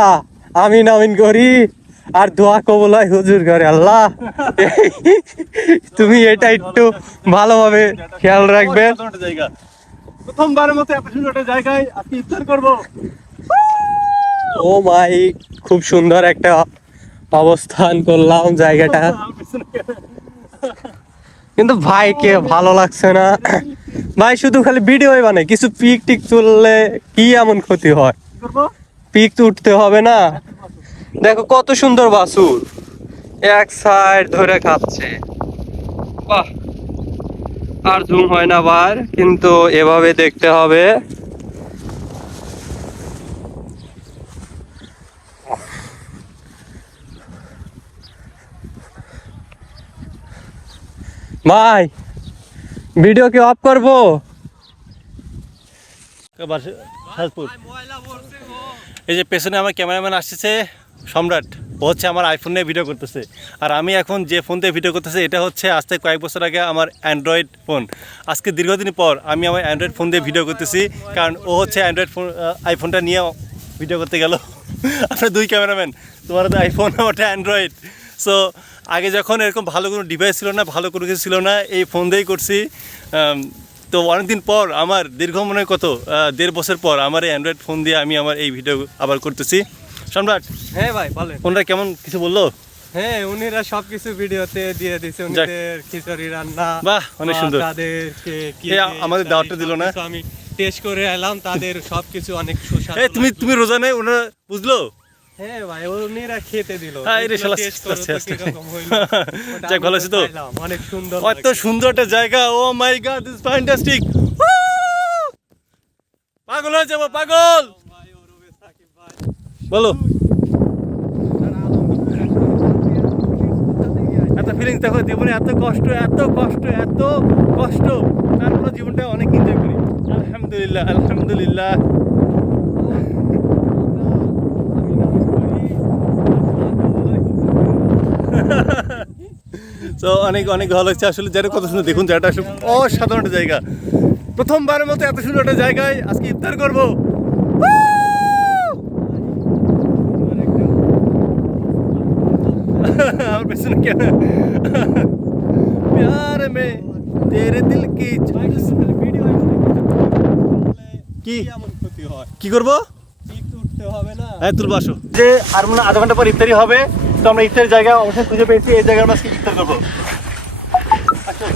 আমিন আমিন করি আর দোয়া কবুল হয় হুজুর করে। আল্লাহ, তুমি এটা একটু ভালোভাবে খেয়াল রাখবে। জায়গা, প্রথমবারের মতো এত সুন্দর একটা জায়গায় আজকে ইফতার করবো। ও মাই, খুব সুন্দর একটা অবস্থান করলাম জায়গাটা, কিন্তু ভাইকে ভালো লাগছে না। ভাই শুধু খালি ভিডিও বানায়, কিছু পিক টিক তুললে কি এমন ক্ষতি হয়? পিক তো উঠতে হবে না? দেখো কত সুন্দর বাছুর, এক সাইড ধরে খাচ্ছে। বাহ, আর জুম হয় না বার, কিন্তু এভাবে দেখতে হবে। ভাই ভিডিও কি অফ করবো? এই যে পেছনে আমার ক্যামেরাম্যান আসছে সম্রাট, ও হচ্ছে আমার আইফোন নিয়ে ভিডিও করতেছে। আর আমি এখন যে ফোন দিয়ে ভিডিও করতেছি এটা হচ্ছে আজ থেকে কয়েক বছর আগে আমার অ্যান্ড্রয়েড ফোন। আজকে দীর্ঘদিন পর আমি আমার অ্যান্ড্রয়েড ফোন দিয়ে ভিডিও করতেছি, কারণ ও হচ্ছে অ্যান্ড্রয়েড ফোন আইফোনটা নিয়ে ভিডিও করতে গেল। আমরা দুই ক্যামেরাম্যান, তোমার তো আইফোন, ওটা অ্যান্ড্রয়েড। সো আগে যখন এরকম ভালো কোনো ডিভাইস ছিল না, ভালো কোনো কিছু ছিল না, এই ফোন দিয়েই করছি। তো অনেকদিন পর আমার দীর্ঘ মনে হয় কত 1.5 বছর পর আমার এই অ্যান্ড্রয়েড ফোন দিয়ে আমি আমার এই ভিডিও আবার করতেছি। সম্রাট, হ্যাঁ ভাই বলেন। ফোনটা কেমন কিছু বললো? হ্যাঁ, উনিরা সবকিছু ভিডিওতে দিয়ে দিছে, উনিদের খিচুড়ি রান্না, বাহ অনেক সুন্দর। তাদেরকে কি আমাদের দাওয়াতটা দিল না, আমি টেস্ট করে এলাম, তাদের সবকিছু অনেক সুস্বাদু। এই তুমি রোজা নেই, ওনারা বুঝলো? হ্যাঁ ভাই, উনিরা খেতে দিল, যাক ভালো আছে তো, অনেক সুন্দর, এত সুন্দর একটা জায়গা। ও মাই গড, দিস ফ্যান্টাস্টিক। পাগল হয়ে যাবো, পাগল। বলো এত ফিলিংস দেখো জীবনে এত কষ্ট তারপরে জীবনটা অনেক এনজয় করি আলহামদুলিল্লাহ আলহামদুলিল্লাহ। তো অনেক অনেক ভালো লাগছে আসলে জায়গা কত সুন্দর দেখুন জায়গাটা আসলে অসাধারণ একটা জায়গা প্রথমবারের মতো এত সুন্দর একটা জায়গায় আজকে ইফতার করবো আমার পেছনে কেন প্যার মে তেরে দিল কি কি কি করবো হ্যাঁ তুলবো আসো যে আর মনে হয় আধা ঘন্টা পর ইফতারি হবে তো আমরা ইফতারের জায়গা অবশ্যই খুঁজে পেয়েছি এই জায়গায় আমরা আজকে ইফতার করবো আসো।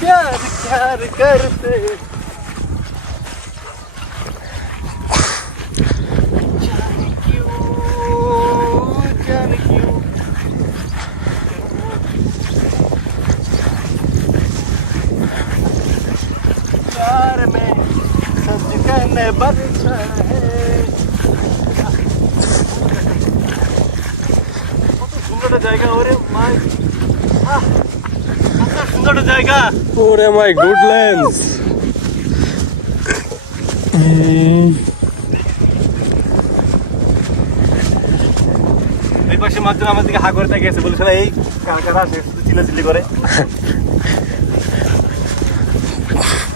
प्यार प्यार करते जाने क्यों प्यार में सजकन बरसा है কত সুন্দর একটা জায়গা ওরে মাই সুন্দর জায়গা ওরে মাই গুডল্যান্ডস এই পাশে মাঝখানে আমার দিকে হা করে তাকিয়ে আছে বলেছে না এই কারখানা আছে চিল্লাচিল্লি করে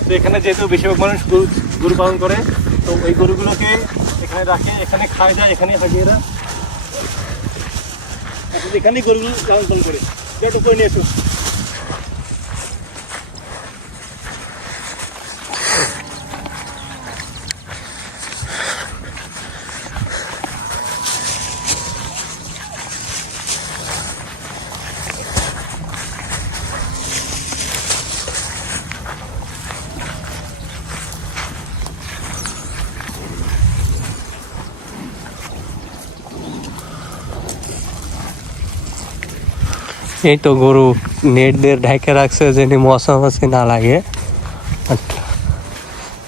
তো এখানে যেহেতু বেশিরভাগ মানুষ গরু পালন করে তো ওই গরুগুলোকে এখানে রাখে এখানে খায় যায় এখানে হাঁটিয়ে এরা এখানেই গরুগুলো লালন পালন করে যেটা করে নিয়ে এসো এই তো গরু নেট দিয়ে ঢেকে রাখছে যেন মশা মাছি না লাগে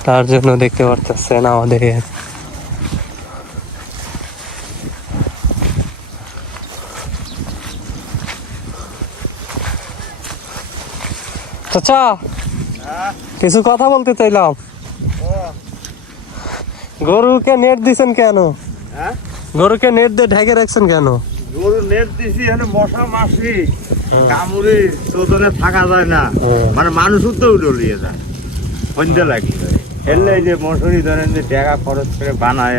তার জন্য দেখতে পারতেছেন আমাদের চাচা কিছু কথা বলতে চাইলাম গরুকে নেট দিছেন কেন গরুকে নেট দিয়ে ঢেকে রাখছেন কেন গরু নেট দিছি এখানে মশা মাছি কামড়ে চোদনে থাকা যায় না মানে মানুষও তো উড়িয়ে যায় সন্ধ্যা লাগি এলে এই যে মশুরি ধরেন যে টাকা খরচ করে বানায়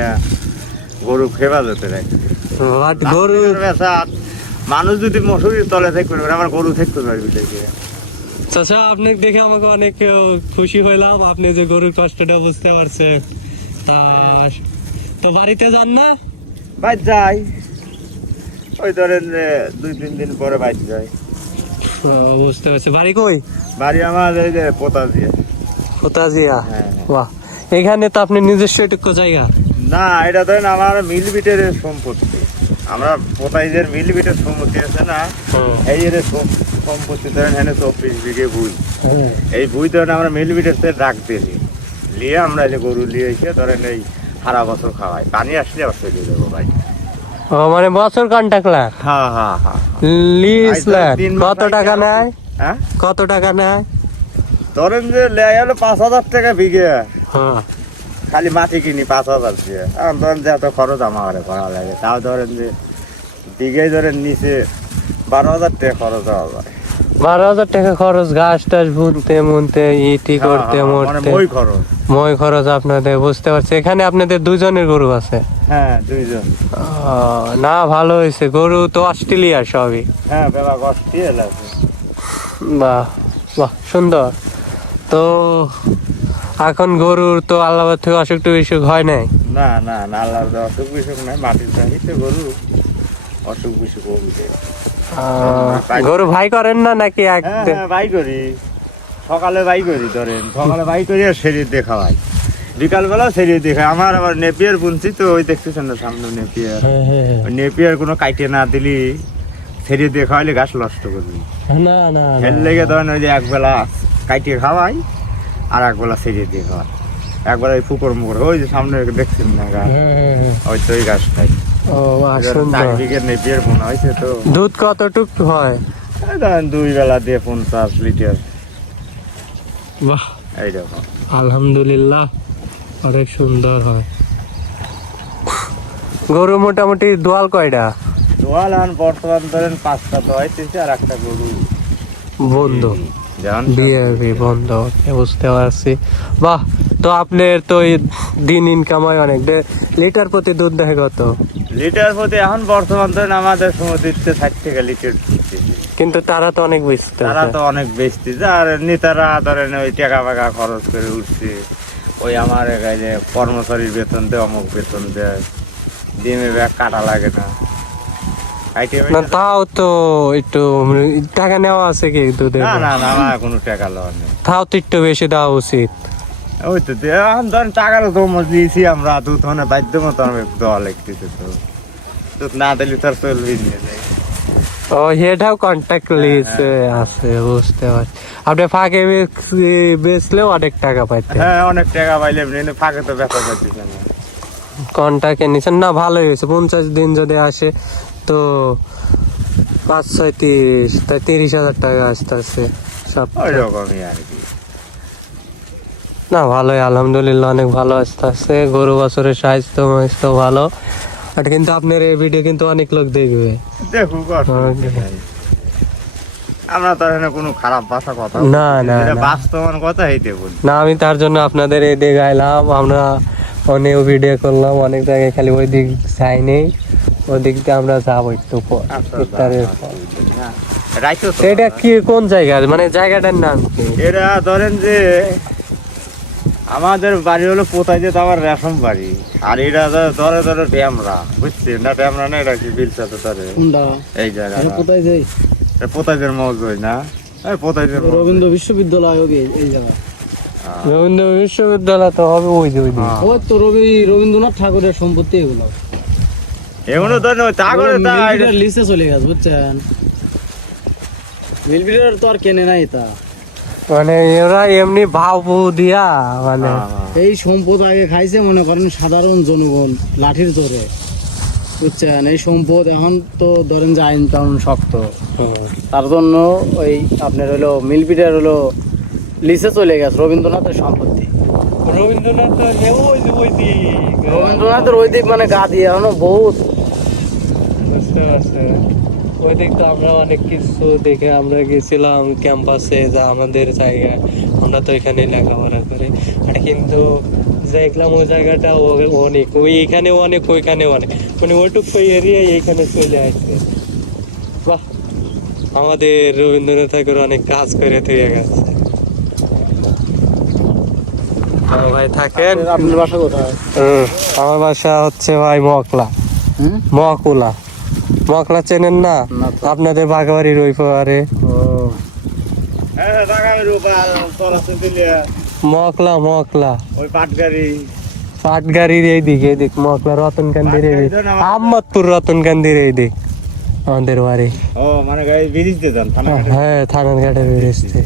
গরু খেবা যেতে রাখে গরু মানুষ যদি মশুরির তলে থাকবে আমার গরু থাকতে পারবি দেখে চাচা আপনি দেখে আমাকে অনেক খুশি হইলাম আপনি যে গরুর কষ্টটা বুঝতে পারছেন তা তো বাড়িতে যান না ভাই যাই ওই ধরেন যে 2-3 দিন পরে বাইক যাই বুঝতে পারছি বাড়ি কই বাড়ি আমার এই যে পোতাজিয়া কোথাজিয়া হ্যাঁ। বাহ এখানে তো আপনি নিজস্ব একটু জায়গা না এটা ধরেন আমার মিল বিটের সম্পত্তি আমরা পোতাইজের মিল বিটের সম্পত্তি আছে না এই যে সম্পত্তি ধরেন এখানে 24 বিঘে ভুই এই ভুই ধরেন আমরা মিল বিটের ডাক দিলি নিয়ে আমরা এই যে গরু নিয়ে এসে ধরেন এই সারা বছর খাওয়াই পানি আসলে আবার চলে দেবো ভাই ও মানে বছর কন্ট্রাক্ট হ্যাঁ হ্যাঁ হ্যাঁ লিজ ল্যান্ড 3 মাস কত টাকা নেয় হ্যাঁ কত টাকা নেয় ধরেন যে লেয় হলো 5,000 টাকা বিঘে হ্যাঁ খালি মাটি কিনি 5,000 দিয়ে আর ধরেন যে এত খরচ আমার ঘরে করা লাগে তাও ধরেন যে বিঘে ধরেন নিচে 12,000 টাকা খরচ হওয়া যায় 12,000 টাকা খরচ ঘাস টাস বুনতে ইটি করতে মানে মরতে মই খরচ মই খরচ আপনাদের বুঝতে পারছি এখানে আপনাদের দুজনের গরু আছে হ্যাঁ দুইজন না ভালো হয়েছে গরু তো অস্ট্রেলিয়ার সবই হ্যাঁ বেলা কষ্ট আছে বাহ বাহ সুন্দর তো এখন গরুর তো আল্লাহ থেকে অসুখ বিসুখ হয় নাই না না না আল্লাহর দেওয়া অসুখ বিসুখ নাই মাটির চাহিতে গরু অসুখ বিসুখ হবে গরু ভাই করেন না নাকি হ্যাঁ হ্যাঁ বাই করি সকালে বাই করি ধরেন সকালে বাই করি আর শরীর দেখা হয় বিকালবেলা শরীর দেখা আমার আবার নেপিয়ার বুনছি তো ওই দেখতেছেন না সামনে নেপিয়ার ওই নেপিয়ার কোনো কাইটে না দিলি শরীর দেখা হলে ঘাস নষ্ট করবি না না এর লেগে ধরেন ওই যে একবেলা কাইটে খাওয়াই আর একবেলা শরীর দিয়ে খাওয়াই একবার এই পুকুর মুকুর ওই যে সামনে দেখছেন না গাছ, ওই তো ওই গাছটাই। ও আসুন 4 বিঘে নেপিয়ার বোনা হয়েছে তো। দুধ কতটুক হয়? এই ধরেন 2 বেলা দিয়ে 50 লিটার বাহ, এইরকম। আলহামদুলিল্লাহ, অনেক সুন্দর হয়। গরু মোটামুটি দোয়াল কয়টা? দোয়াল আন বর্তমান ধরেন 5টা তো হইতেছে, আর একটা গরু বন্ধ জান বিয়ে বন্ধ, বুঝতে পারছি। বাহ, তো আপনার তো এই দিন ইনকাম হয় অনেক। লিটার প্রতি দুধ দেখে কত? লিটার প্রতি এখন বর্তমান ধরেন আমাদের সময় দিচ্ছে 60 টাকা লিটার দিচ্ছে। কিন্তু তারা তো অনেক বুঝতে তারা তো অনেক বেশি, আর নেতারা ধরেন ওই টাকা ফাকা খরচ করে উঠছে। ওই আমার এই যে কর্মচারীর বেতন দেয়, অমুক বেতন দেয়, ডিমে ব্যাগ কাটা লাগে না। না, তাও তো একটু টাকা নেওয়া আছে কি দুধের? না না না, আমার কোনো টাকা লওয়া নেই। তাও তো একটু বেশি দেওয়া উচিত। ওই তো এখন ধরেন টাকারও তো দিয়েছি আমরা, দুধ মানে বাধ্য মতো আমি দেওয়া লাগতেছে। তো দুধ না দিলে তো আর চলবি নিয়ে যায়। ও, এটাও কন্ট্যাক্ট লিস্ট আছে, বুঝতে পারছি। আপনি ফাঁকে বেচলেও অনেক টাকা পাইতে। হ্যাঁ, অনেক টাকা পাইলে এমনি ফাঁকে তো ব্যাপার পাচ্ছিস না। কন্ট্যাক্টে নিছেন না, ভালোই হয়েছে। 50 দিন যদি আসে তো 5, 6, 30, তাই 30,000 টাকা আসতেছে সব। ওই রকমই আর কি। না, ভালোই, আলহামদুলিল্লাহ, অনেক ভালো আসতেছে। গরু বছরের স্বাস্থ্য ভালো। আর কিন্তু আপনার এই ভিডিও কিন্তু অনেক লোক দেখবে। দেখুক, আমরা তো এখানে কোনো খারাপ ভাষা কথা না, না, যেটা না। বাস্তবায়ন কথা এইটা বলি। না, আমি তার জন্য আপনাদের এই দিকে গাইলাম। আমরা অনেক ভিডিও করলাম, অনেক জায়গায়, খালি ওই দিক যাই নেই। ওই দিক দিয়ে আমরা যাবো একটু পর, ইফতারের পর। রাইতো তো এটা কি, কোন জায়গা, মানে জায়গাটার নাম কি? এরা ধরেন যে আমাদের বাড়ি হলো পোতাই, যে আমার রেশম বাড়ি। আর এটা ধরে ধরে ড্যামরা, বুঝছেন না? ড্যামরা না, এটা কি বিলসাতে ধরে এই জায়গা কোথায় যাই? পোতাইদের মৌজ হয় না, এই পোতাইদের মৌজ। রবীন্দ্র বিশ্ববিদ্যালয় এই জায়গা। রবীন্দ্র বিশ্ববিদ্যালয় তো হবে ওই যে ওই দিকে। হ্যাঁ। ওই তো রবীন্দ্রনাথ ঠাকুরের সম্পত্তি এগুলো। এগুলো ধরেন ওই তা করে তা মিলবিটার লিস্টে চলে গেছে, বুঝছেন? মিলবিটার তো আর কেনে নাই তা। মানে এরা এমনি ভাও বউ দিয়া, মানে এই সম্পদ আগে খাইছে মনে করেন সাধারণ জনগণ লাঠির জোরে, বুঝছেন? এই সম্পদ এখন তো ধরেন যে আইন কানুন শক্ত, তার জন্য ওই আপনার হলো মিলবিটার হলো লিস্টে চলে গেছে রবীন্দ্রনাথের সম্পত্তি। রবীন্দ্রনাথের ওই দিক মানে গা দিয়ে এখনো বহুত। বুঝতে পারছি। ওই দিক তো আমরা অনেক কিছু দেখে আমরা গেছিলাম ক্যাম্পাসে, যা আমাদের জায়গা, আমরা তো এখানে লেখাপড়া করি। আর কিন্তু দেখলাম ওই জায়গাটা অনেক, ওই এখানে অনেক, ওইখানে অনেক, মানে ওইটুকু এরিয়া এইখানে চলে আসছে। বাহ, আমাদের রবীন্দ্রনাথ ঠাকুর অনেক কাজ করে দিয়ে গেছে। ভাই থাকেন। আপনার বাসা কোথায়? আমার বাসা হচ্ছে ভাই মকলা, মকলা চেনেন না? না তো। আপনাদের বাগাবাড়ির ওই পারে হ্যাঁ, টাকার রূপা চলাচল দিলে মকলা ওই পাটগাড়ি পাটগাড়ির এইদিকে, এদিক মকলা রতনকান্দির এইদিক, আহমদপুর রতনকান্দির এইদিক আমাদের বাড়ি। ও মানে গাড়ি ব্রিজ দিয়ে যান থানা। হ্যাঁ, থানার ঘাটে বেরিয়েছে,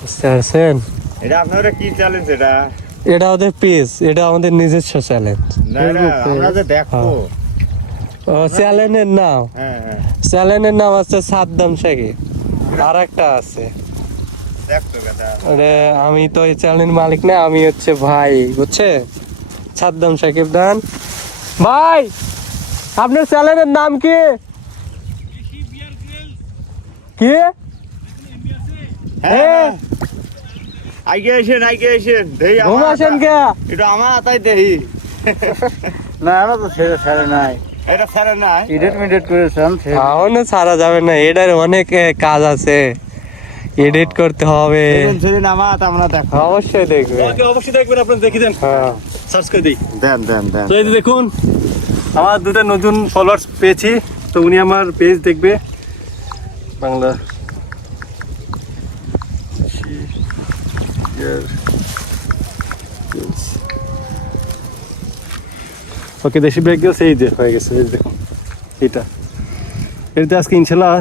বুঝতে পারছেন? এটা আপনারা কি চ্যালেঞ্জ? এটা এটা ওদের পেজ, এটা আমাদের নিজস্ব চ্যালেঞ্জ। না না, আমরা যে দেখো। চ্যানেলের নাম, হ্যাঁ হ্যাঁ, চ্যানেলের নাম আছে সাদ্দাম শাকিব। আর একটা আছে, দেখতো কথা। আরে আমি তো এই চ্যানেলের মালিক না, আমি হচ্ছে ভাই, বুঝছে? সাদ্দাম শাকিব দান ভাই, আপনার চ্যানেলের নাম কি? কি? হ্যাঁ, আইগে আসেন দেই ঘুম আসেন কে? এটা আমার তাই দেই না, আমরা তো ছেড়ে নাই, এটা ছাড়া নাই। এডিট করেছেন। এখনো ছাড়া যাবে না, এটার অনেক কাজ আছে, এডিট করতে হবে। সেদিন আমার আমরা দেখো। অবশ্যই দেখবে, অবশ্যই দেখবেন, আপনারা দেখে দেন, হ্যাঁ। সার্চ করে দিই। দেন তো এই যে দেখুন, আমার 2টা নতুন ফলোয়ার্স পেয়েছি, তো উনি আমার পেজ দেখবে বাংলা। ওকে, দেশি ব্রেক গেছে, এই যে হয়ে গেছে, এই যে দেখুন এটা, এটাতে আজকে ইনশাল্লাহ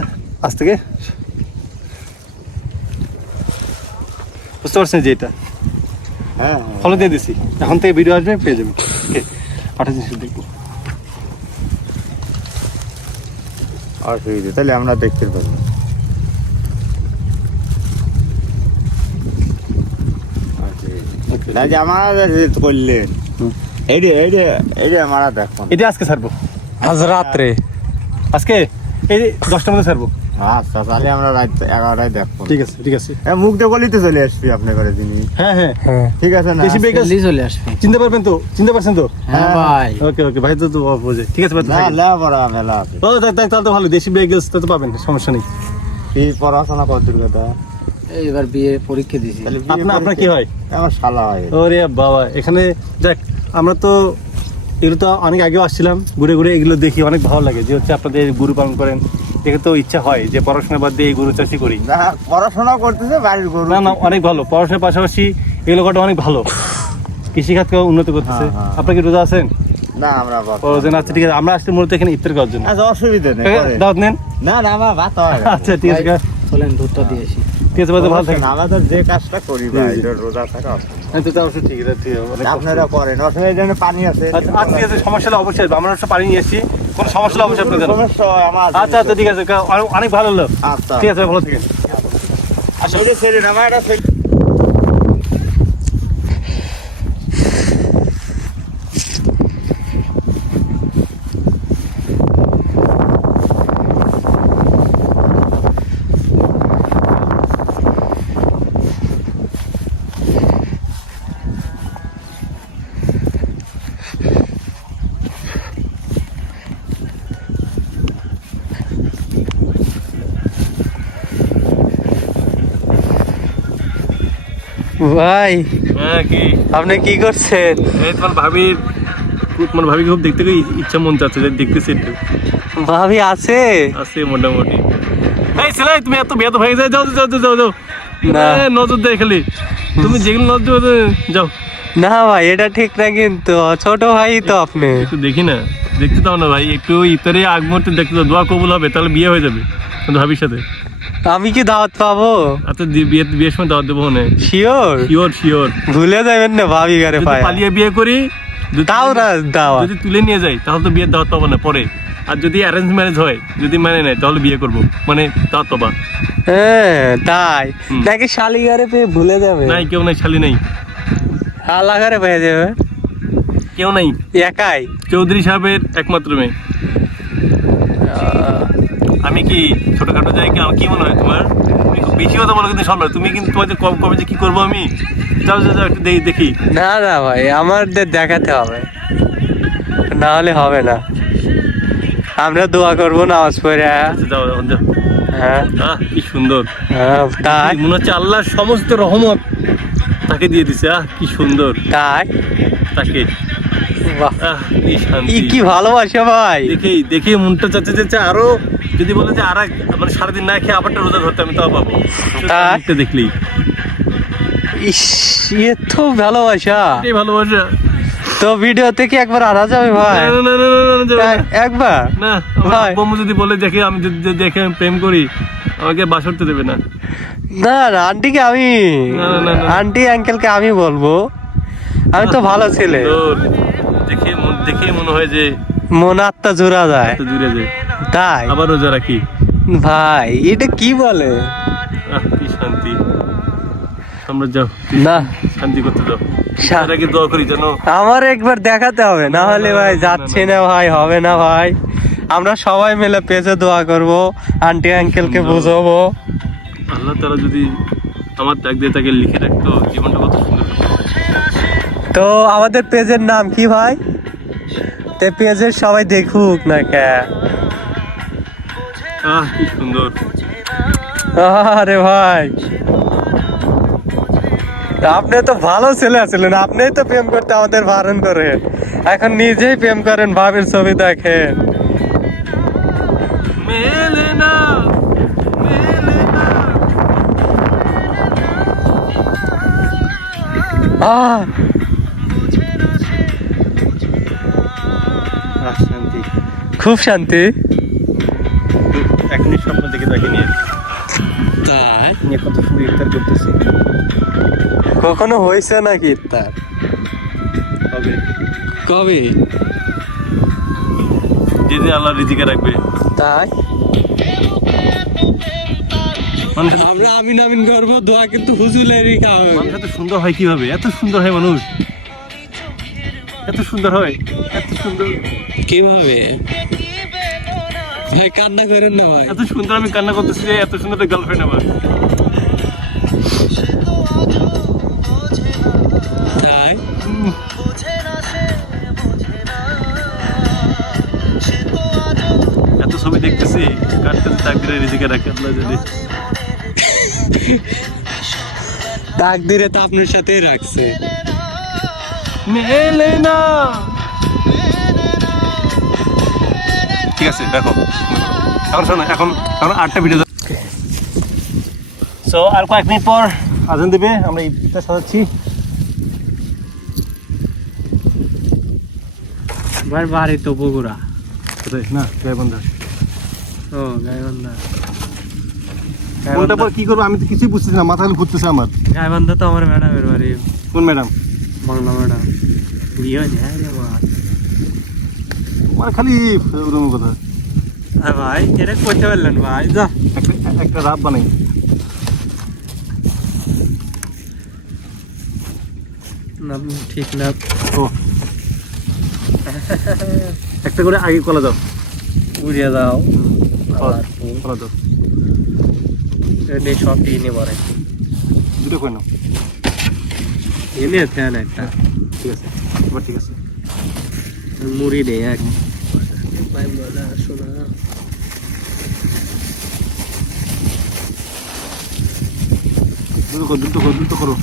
আজ থেকে বুঝতে পারছেন যে এটা হ্যাঁ ফলো দিয়ে দিছি, এখন থেকে ভিডিও আসবে পেয়ে যাবে। ওকে, পাঠাচ্ছি জিনিস দেখবো। অসুবিধা, তাহলে আমরা দেখতে পাবো। না যে আমার করলেন এই যে আমার দেখুন, এটা আজকে ছাড়বো, আজ রাত্রে আজকে এই 10টার মধ্যে ছাড়বো। আচ্ছা তাহলে আমরা রাত 11টায় দেখবো। ঠিক আছে, ঠিক আছে। মুখ দিয়ে বলিতে চলে আসবি আপনার ঘরে তিনি। হ্যাঁ হ্যাঁ, হ্যাঁ ঠিক আছে না? দেশি বেগাস জলদি চলে আসবে। চিনতে পারবেন তো, চিনতে পারছেন তো? হ্যাঁ ভাই, ওকে ওকে ভাই, তো তো বোঝে। ঠিক আছে ভাই, তো না থাকেন। লেখাপড়া মেলা আছে। ও তাহলে তো ভালো, দেশি বেগাস তো পাবেন, সমস্যা নেই। তুই পড়াশোনা কত দূর কথা? এবার বিয়ে পরীক্ষা দিছি। তাহলে বিয়ে আপনার কি হয়? আমার শালা হয়। ওরে বাবা, এখানে যাক, আমরা তো এগুলো তো অনেক আগেও আসছিলাম, ঘুরে ঘুরে এগুলো দেখি, অনেক ভালো লাগে যে হচ্ছে আপনাদের গরু পালন করেন। দেখে তো ইচ্ছা হয় যে পড়াশোনা বাদ দিয়ে এই গরু চাষই করি। না পড়াশোনা করতেছে বাড়ির গরু। না না, অনেক ভালো, পড়াশোনার পাশাপাশি এগুলো করাটা অনেক ভালো, কৃষিখাতকে উন্নত করতেছে। হ্যাঁ, হ্যাঁ। আপনার কি রোজা আছেন? না আমরা ও যেন, আচ্ছা ঠিক আছে, আমরা আসলে মূলত এখানে ইফতার করার জন্য। আচ্ছা অসুবিধা নেই, করেন। দাওয়াত নেন। না না আমার ভাত হয়। আচ্ছা ঠিক আছে, চলেন দুধটা দিয়ে আসি। ঠিক আছে ভাই, তো ভালো থাকেন। আমরা তো যে কাজটা করি ভাই, জি, জি। এটা রোজা থাকা অসুবিধা। হ্যাঁ, তো অবশ্যই ঠিক আছে, ঠিক আছে, অনেক কষ্ট। আপনারা করেন, অসুবিধা জন্য পানি আছে। আচ্ছা আচ্ছা, ঠিক আছে, সমস্যা হলে অবশ্যই আসবো। আমরা সব পানি নিয়ে এসেছি, কোনো সমস্যা হলে অবশ্যই আপনাদের। সমস্যা হয় আমার। আচ্ছা আচ্ছা, ঠিক আছে, অনেক ভালো হলো। আচ্ছা ঠিক আছে, ভালো থাকেন। আসলে ছেড়ে না, আমার এটা ছেড়ে। ভাই হ্যাঁ, কি আপনি কি করছেন? এই তোমার ভাবিকে খুব দেখতে ইচ্ছা মন চাচ্ছে, যে দেখতেছি একটু। ভাবি আছে? আছে মোটামুটি। এই ছেলে, তুমি এত বেয়াদ হয়ে যায়, যাও যাও যাও যাও যাও। না। নজর দেয় খালি, তুমি যেগুলো নজর দেবে, যাও। না ভাই, এটা ঠিক না, কিন্তু ছোট ভাই তো আপনি। একটু দেখি না, দেখতে দাও না ভাই, একটু ইফতারে আগ মুহূর্তে দেখতে দাও, দোয়া কবুল হবে, তাহলে বিয়ে হয়ে যাবে তোমার ভাবির সাথে। আমি কি দাওয়াত পাবো? আচ্ছা, বিয়ের সময় দাওয়াত দেবো না? শিওর? Sure sure. ভুলে যাবেন না ভাবি গারে যদি পায়। পালিয়ে বিয়ে করি, তাও না দাওয়াত। যদি তুলে নিয়ে যাই, তাহলে তো বিয়ের দাওয়াত পাবো না পরে। আর যদি অ্যারেঞ্জ ম্যারেজ হয়, যদি মানে নেয়, তাহলে বিয়ে করবো, মানে দাওয়াত পাবা। হ্যাঁ তাই হুম। নাকি শালি গারে পেয়ে ভুলে যাবে? নাই, কেউ নাই, শালি নাই, শালা গারে পেয়ে যাবে কেউ নাই। একাই? চৌধুরী সাহেবের একমাত্র মেয়ে। আমি কি ছোটখাটো যাই কি? আমার কি মনে হয় তোমার? তুমি খুব বেশি কথা বলো কিন্তু সব। তুমি কিন্তু তোমাদের কবে যে কি করবো আমি, যাও যাও যাও, একটু দেখি। না না ভাই, আমাদের দেখাতে হবে, না হলে হবে না। আমরা দোয়া করবো নামাজ পড়ে। আচ্ছা, যাও যাও যাও। হ্যাঁ কি সুন্দর, হ্যাঁ তাই মনে হচ্ছে আল্লাহর সমস্ত রহমত তাকে দিয়ে দিছে। কি সুন্দর তাই। তাকে। বাহ, কি শান্তি। কি ভালোবাসা ভাই। দেখি মনটা চাচ্ছে আরো, যদি বলে যে আর মানে সারাদিন না খেয়ে আবারটা রোজা ধরতে, আমি তাও পাবো। তাই? মুখটা দেখলেই ইস, এ তো ভালোবাসা। এই ভালোবাসা। তো ভিডিও থেকে একবার আনা যাবে ভাই? না, না, না, না, না, না, যাবে না। একবার না, ভাই। বম্মু যদি বলে দেখে, আমি যদি দেখে আমি প্রেম করি, আমাকে বাসরতে দেবে না। না না, আন্টিকে আমি, না, না, না, না। আন্টি আঙ্কেলকে আমি বলবো, আমি তো ভালো ছেলে। তোর দেখে মনে হয় যে মন আত্মা জোড়া যায় এত দূরে যায়। তাই আবার রোজা রাখি। ভাই, এটা কি বলে? কি শান্তি। আমরা যাও, না শান্তি করতে যাও। শা- এর আগে দোয়া করি যেন। আমার একবার দেখাতে হবে, না হলে ভাই যাচ্ছে না ভাই, হবে না ভাই। আমরা সবাই মিলে পেজে দোয়া করব, আন্টি আঙ্কেলকে বুঝাবো। আল্লাহ তাআলা যদি আমার ত্যাগ দিয়ে তাকে লিখে রাখতো, জীবনটা কত সুন্দর হতো। তো আমাদের পেজের নাম কি ভাই? তে পেজের সবাই দেখুক না কে। কি সুন্দর। আরে ভাই, আপনি তো ভালো ছেলে আছিলেন, আপনি তো প্রেম করতে আমাদের বারণ করেন, এখন নিজেই প্রেম করেন, ভাবির ছবি দেখেন। মেলে না, মেলে না। আহ, শান্তি। খুব শান্তি। এখনই স্বপ্ন দেখে তাকে নিয়ে। তাই নিয়ে কত সুন্দর ইফতার করতেছি। কখনো হয়েছে নাকি তার? হবে কবে? যেদিন আল্লাহ রিজিকে রাখবে। তাই মানুষ আমরা আমিন আমিন করবো, দোয়া কিন্তু হুজুরেরই খাওয়াবে। মানুষ এত সুন্দর হয় কিভাবে? এত সুন্দর হয় মানুষ, এত সুন্দর হয়, এত সুন্দর, কিভাবে ভাই? কান্না করেন না ভাই। এত সুন্দর। আমি কান্না করতেছি যে এত সুন্দর গার্লফ্রেন্ড আমার। তাই এত ছবি দেখতেছি, কাটতে তাকদিরে রিজিকে রাখে আল্লাহ জানে। তাকদিরে তো আপনার সাথেই রাখছে। মেলে না। ঠিক আছে দেখো, এখন শোনো, এখন 8টা ভিডিও। সো আর কয়েক মিনিট পর আজান দেবে, আমরা ইফতার সাজাচ্ছি। আমার বাড়ি তো বগুড়া। কোথায়? না গাইবান্ধা। ও গাইবান্ধা। কোনটা পর কি করবো আমি তো কিছুই বুঝতেছি না, মাথা ঘুরতেছে আমার। গাইবান্ধা তো আমার ম্যাডামের বাড়ি। কোন ম্যাডাম? বাংলা ম্যাডাম। বিয়ে যায় রে বাবা। তোমার খালি ওরকম কথা। আর ভাই এটা করতে পারলেন ভাই? যা একটা রাত বানাই। না ঠিক না। ও একটা করে আগে কলা দাও, উড়িয়ে দাও। কলা দাও, সব এনে পরে দুটো করে নাও। এনে ফ্যান একটা। ঠিক আছে, এবার ঠিক আছে। মুড়ি দে এক ভাই মজা শোনা। দ্রুত করো, দ্রুত করো, দ্রুত করো।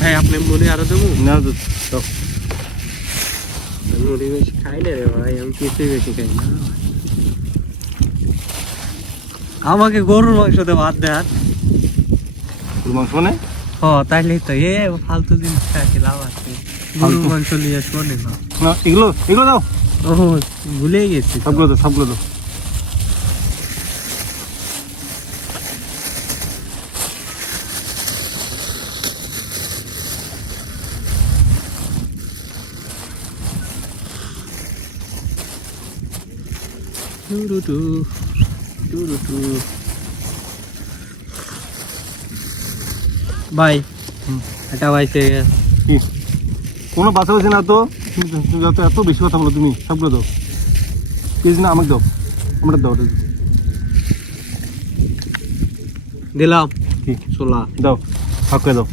ভাই আপনি মুড়ি আরো দেবো? না দাও। মুড়ি বেশি খাই না রে ভাই, আমি কিছুই বেশি খাই না। আমাকে গরুর মাংস দিয়ে ভাত দেন। গরুর মাংস মানে? ও তাইলে তো এ ফালতু জিনিস খাইতে লাভ আছে। গরুর মাংস নিয়ে শোনে না। না এগুলো এগুলো দাও, ও ভুলে গেছি তো। সবগুলো দাও, সবগুলো দাও। টুরুটু, টুরুটু। ভাই এটা ভাইছে কি কোনো বাসা বাসে না তো, তুমি যত এত বেশি কথা বলো তুমি। সবগুলো দাও প্লিজ। না আমাকে দাও, আমরা দাও। দিলাম কি ছোলা। দাও, ভাগ করে দাও।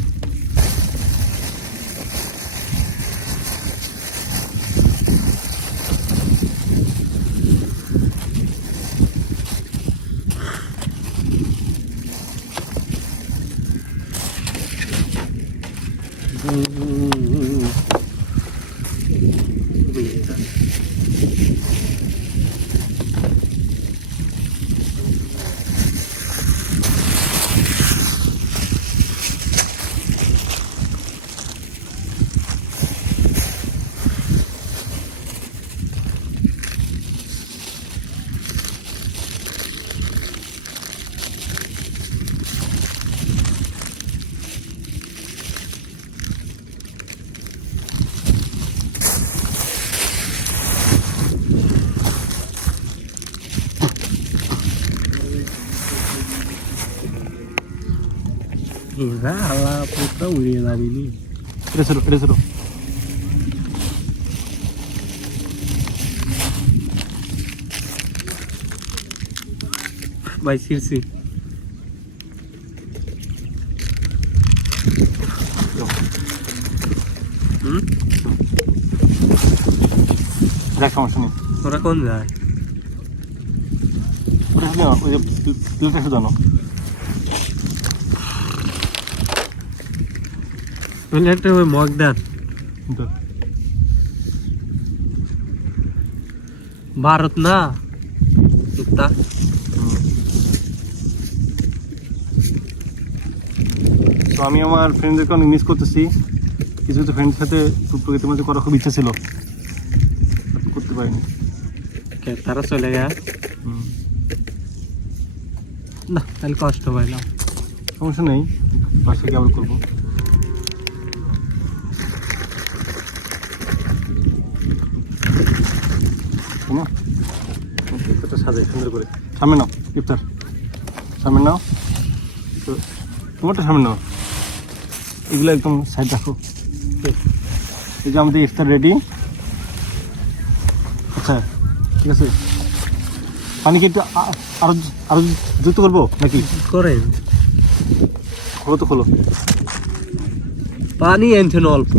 আল্লাহ পুরো উড়িয়ে যাবিনি। এটা ছিল, এটা ছিল। ভাই সিরসি দেখ সমস্যা নেই। ওরা কোন যায়? ওটা শুধু নাও, ওই যে প্লেটটা শুধু আনো। একটা ওই মগ দেন। দাও। ভারত না ইত্তা তো আমি আমার ফ্রেন্ডদেরকে অনেক মিস করতেছি। কিছু কিছু ফ্রেন্ডের সাথে প্রকৃতির মাঝে করার খুব ইচ্ছা ছিল, করতে পারিনি। তারা চলে গেল না, তাহলে কষ্ট পাইলাম। সমস্যা নেই, বাসায় গিয়ে আবার করবো। শোনো, ইফতারটা সাজাই সুন্দর করে। সামনে নাও ইফতার, সামনে নাও, তো তোমারটা সামনে নাও, এগুলো একদম সাইড রাখো। এই যে আমাদের ইফতার রেডি। আচ্ছা ঠিক আছে, পানি কি একটু আরো আরো যুক্ত করবো নাকি? করে খোলো তো খোলো, পানি এনছেন অল্প।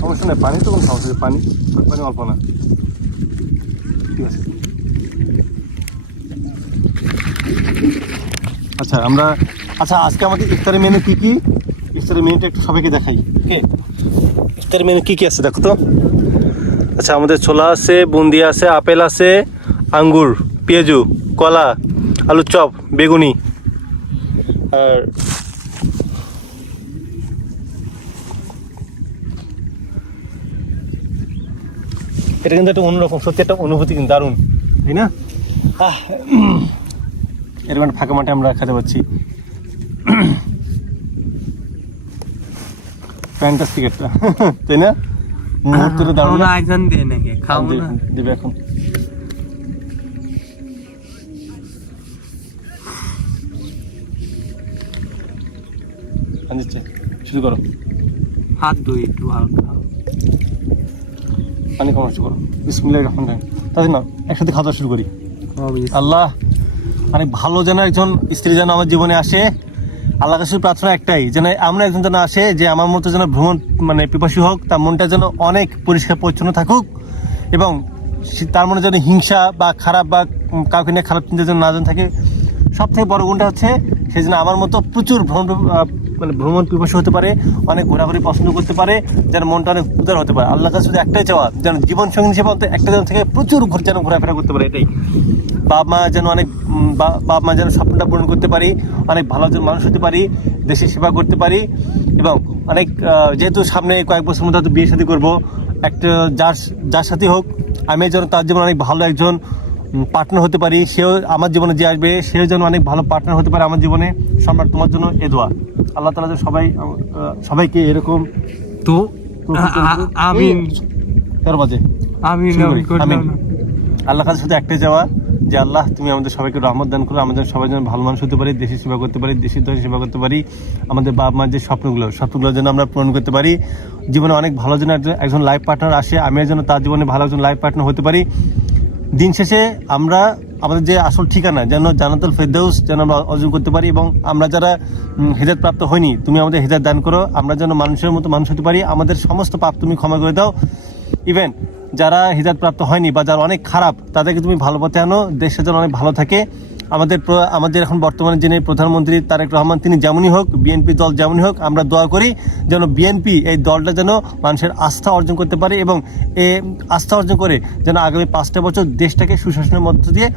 সমস্যা নেই, পানি তো কোনো সমস্যা নেই, পানি পানি অল্প না, ঠিক আছে। আচ্ছা আমরা, আচ্ছা আজকে আমাদের ইফতারের মেনু কি কি, ইফতারের মেনুটা একটু সবাইকে দেখাই। ওকে, ইফতারের মেনু কি কি আছে দেখো তো। আচ্ছা আমাদের ছোলা আছে, বুন্দিয়া আছে, আপেল আছে, আঙ্গুর, পেঁয়াজু, কলা, আলুর চপ, বেগুনি, আর এটা কিন্তু একটা অন্যরকম, সত্যি একটা অনুভূতি, কিন্তু দারুণ, তাই না? এরকম একটা ফাঁকা মাঠে আমরা খেতে পাচ্ছি, ফ্যান্টাস্টিক একটা, তাই না? মুহূর্তটা দারুণ না? আয়োজন দিয়ে নাকি খাবো না? দেবে এখন। আনছে, শুরু করো, হাত ধুই একটু হালকা। পানি কমানো শুরু করো। বিসমিল্লাহির রহমানির রহিম। তাই না, একসাথে খাওয়া দাওয়া শুরু করি। আল্লাহ, মানে ভালো যেন একজন স্ত্রী যেন আমার জীবনে আসে। আল্লাহ কাছে প্রার্থনা একটাই, যেন এমন একজন যেন আসে যে আমার মতো যেন ভ্রমণ মানে পিপাসী হোক, তার মনটা যেন অনেক পরিষ্কার পরিচ্ছন্ন থাকুক, এবং তার মনে যেন হিংসা বা খারাপ বা কাউকে নিয়ে খারাপ চিন্তা যেন না যেন থাকে। সব থেকে বড় গুণটা হচ্ছে সে যেন আমার মতো প্রচুর ভ্রমণ পিপাসী হতে পারে, অনেক ঘোরাঘুরি পছন্দ করতে পারে, যেন মনটা অনেক উদার হতে পারে। আল্লাহ কাছে শুধু একটাই চাওয়া, যেন জীবন সঙ্গী হিসেবে অন্তত একটা যেন থেকে প্রচুর যেন ঘোরাফেরা করতে পারে। এটাই বাবা মা যেন অনেক বাবা মা যেন স্বপ্নটা পূরণ করতে পারি, অনেক ভালো একজন মানুষ হতে পারি, দেশের সেবা করতে পারি, এবং অনেক যেহেতু সামনে কয়েক বছর মধ্যে হয়তো বিয়ে শাদী করবো, একটা যার সাথে হোক আমি যেন তার জীবনে অনেক ভালো একজন পার্টনার হতে পারি, সেও আমার জীবনে যে আসবে সেও যেন অনেক ভালো পার্টনার হতে পারে আমার জীবনে। সম্রাট, তোমার জন্য এ দোয়া। আল্লাহ তাআলা যেন সবাইকে এরকম তো আমিন 13 বাজে আমিন আমিন। আল্লাহ কাছে শুধু একটাই যাওয়া যে আল্লাহ তুমি আমাদের সবাইকে রহমত দান করো, আমাদের সবাই যেন ভালো মানুষ হতে পারি, দেশের সেবা করতে পারি, দেশের দশের সেবা করতে পারি, আমাদের বাবা মার যে স্বপ্নগুলো যেন আমরা পূরণ করতে পারি, জীবনে অনেক ভালো যেন একজন লাইফ পার্টনার আসে, আমিও যেন তার জীবনে ভালো একজন লাইফ পার্টনার হতে পারি। দিন শেষে আমরা আমাদের যে আসল ঠিকানা যেন জান্নাতুল ফেরদাউস যেন আমরা অর্জন করতে পারি, এবং আমরা যারা হেদায়েত প্রাপ্ত হইনি তুমি আমাদের হেদায়েত দান করো, আমরা যেন মানুষের মতো মানুষ হতে পারি, আমাদের সমস্ত পাপ তুমি ক্ষমা করে দাও। ইভেন যারা হেদায়েত প্রাপ্ত হয়নি বা যারা অনেক খারাপ তাদেরকে তুমি ভালো পথে আনো, দেশে যেন অনেক ভালো থাকে। আমাদের এখন বর্তমানে যিনি প্রধানমন্ত্রী তারেক রহমান, তিনি যেমনই হোক, বিএনপি দল যেমনই হোক, আমরা দোয়া করি যেন বিএনপি এই দলটা যেন মানুষের আস্থা অর্জন করতে পারে, এবং এই আস্থা অর্জন করে যেন আগামী 5টা বছর দেশটাকে সুশাসনের মধ্য দিয়ে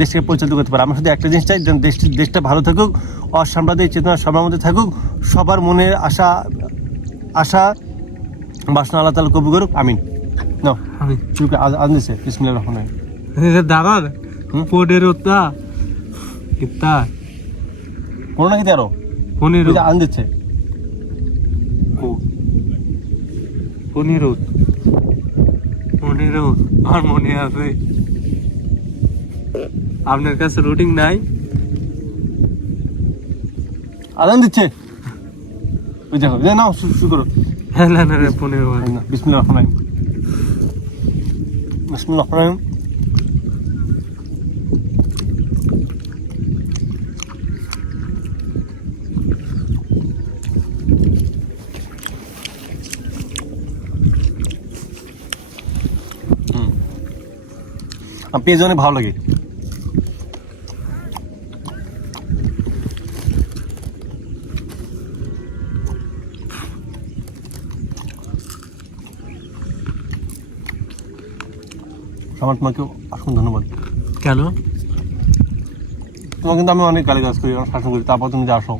দেশকে পরিচালিত করতে পারে। আমরা শুধু একটা জিনিস চাই, যেন দেশটা ভালো থাকুক, অসাম্প্রদায়িক চেতনা সবার মধ্যে থাকুক, সবার মনের আশা বাসনা আল্লাহ তাআলা কবুল করুক, আমিন। নাও আজনিছে বিসমিল্লাহির রহমানির রহিম। দাঁড়ান 15টা ইফতার কোনো নাকি 13 15 আন দিচ্ছে 15 আমার মনে আছে। আপনার কাছে রুটিন নাই? আজান দিচ্ছে, ওই দেখো, নাও শুরু করো। হ্যাঁ না 15 বিসমিল্লাহির রহমানির রহিম, বিসমিল্লাহির রহমানির রহিম। আমার পেঁয়াজ অনেক ভালো লাগে। আমার তোমাকে অসংখ্য ধন্যবাদ। কেন? তোমাকে কিন্তু আমি অনেক গালি গাছ করি, শাসন করি, তারপর তুমি যে আসো।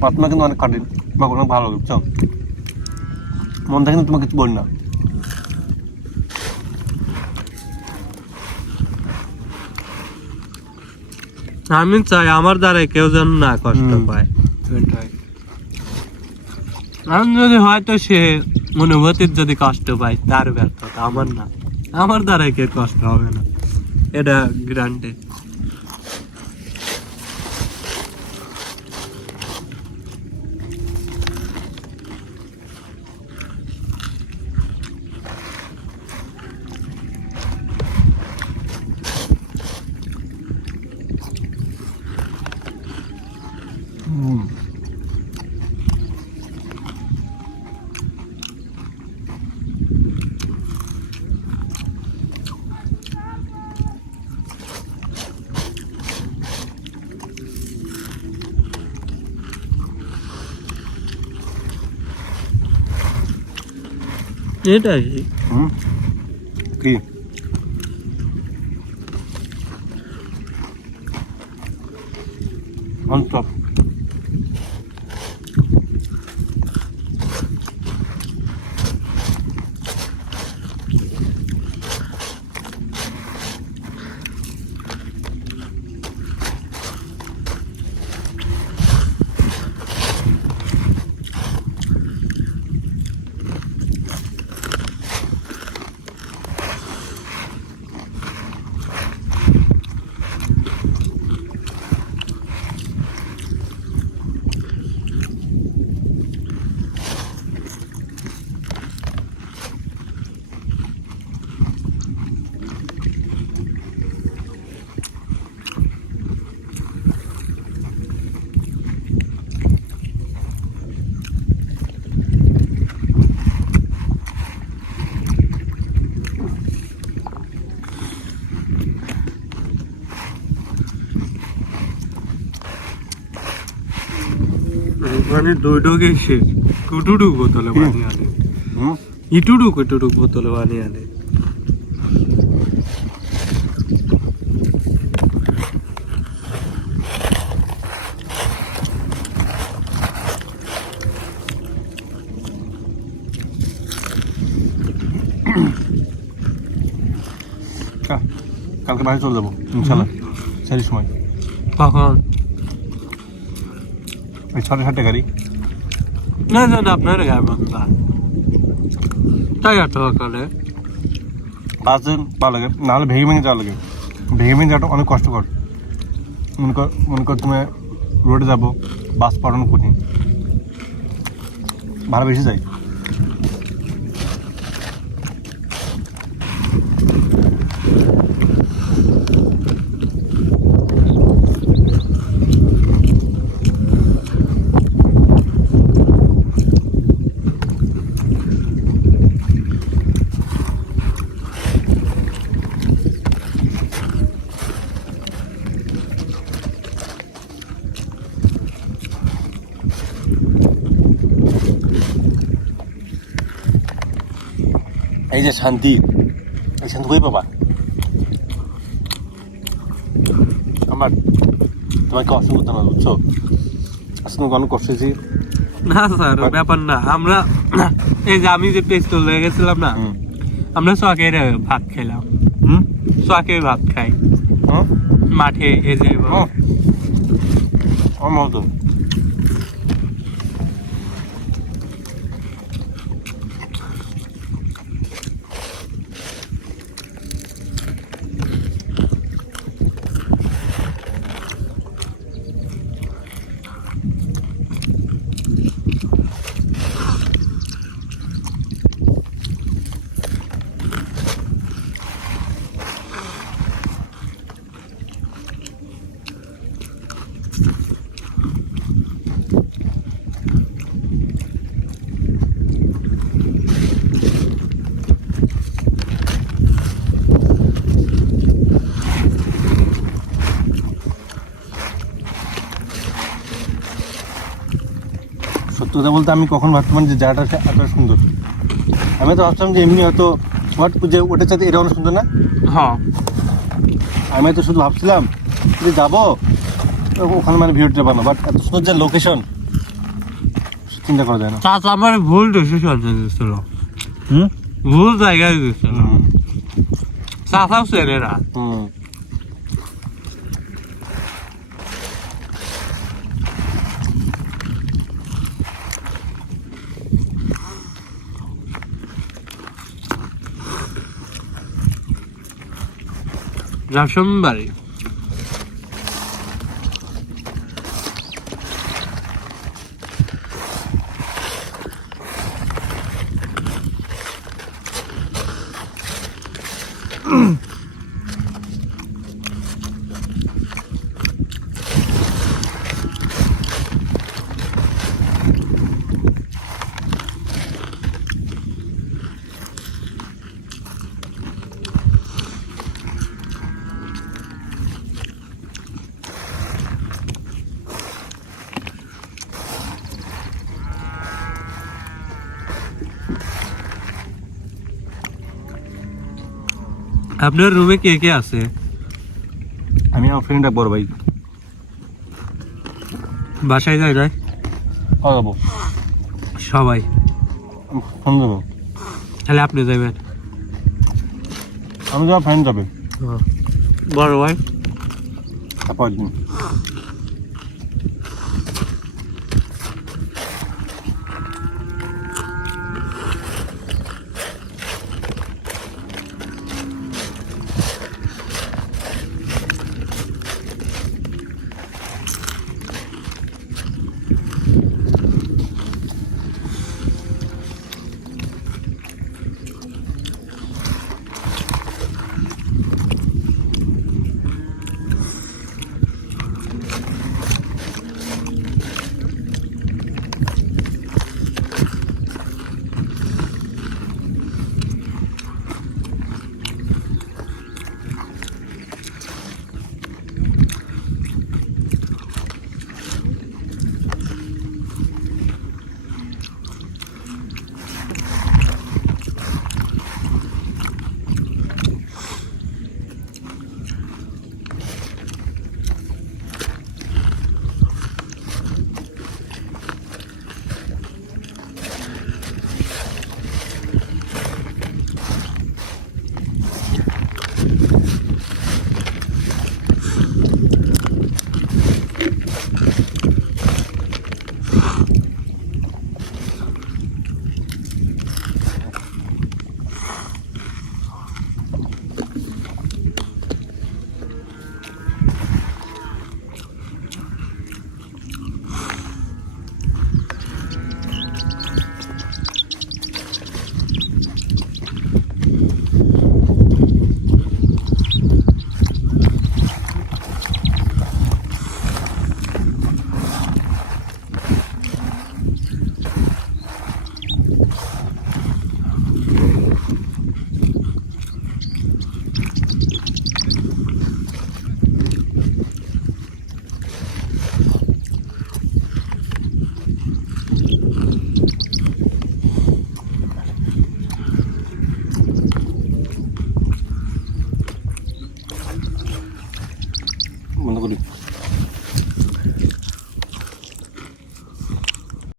প্রার্থনা কিন্তু অনেক কাঠিন বা অনেক ভালো বুঝছো মন থেকে কিন্তু তোমাকে কিছু বলি না আমি চাই আমার দ্বারা কেউ যেন না কষ্ট পায় আমি যদি হয়তো সে অনুভূতির যদি কষ্ট পায় তার ব্যর্থতা আমার না আমার দ্বারা কে কষ্ট হবে না এটা গ্যারান্টি এটাই কি অন্তপ মানে দুইটোকে শেষ কুটুটুক বোতলে পানি আনে ইটুটুক বোতলে পানি আনে কালকে বাইরে চলে যাবো ইনশাল্লাহ সেই সময় কখন ওই 7:30 গাড়ি না আপনার গায়ে বান্ধা তাই এত সকালে বাসে ভালো লাগে নাহলে ভেঙে ভেঙে যাওয়া লাগে ভেঙে ভেঙে যাওয়াটা অনেক কষ্টকর মনে কর তুমি রোডে যাবো বাস পাঠানো কঠিন ভাড়া বেশি যায় এই যে শান্তি এই শান্তি কই পাবা আমার তোমাকে অসংখ্য ধন্যবাদ বুঝছো আজকে তোমাকে অনেক কষ্ট হয়েছি না স্যার ব্যাপার না আমরা এই যে আমি যে পেস্টল হয়ে গেছিলাম না আমরা চকের ভাত খেলাম চকে ভাত খাই মাঠে এই যে আমার তো সত্যি কথা বলতে আমি কখন ভাবতাম যে জায়গাটা এত সুন্দর আমি তো ভাবতাম যে এমনি হয়তো যে ওটার সাথে এটা অনেক সুন্দর না হ্যাঁ আমি তো শুধু ভাবছিলাম যে যাবো ওখানে মানে ভিডিওটা বানাবো বাট এত সুন্দর যে লোকেশন চিন্তা করা যায় না। চাচা আমার ভুল ডিসিশন দিয়েছিল, হুম ভুল জায়গায় দিয়েছিল। চাচাও চেনে না। হুম রাশন বাড়ি আপনার রুমে কে কে আছে? আমি আমার ফ্রেন্ডটা বড় ভাই বাসায় যায় না যাবো, সবাই? ফোন দেবো। তাহলে আপনি যাবেন? আমি যাবো, ফ্রেন্ড যাবে বড় ভাই তারপর দিন।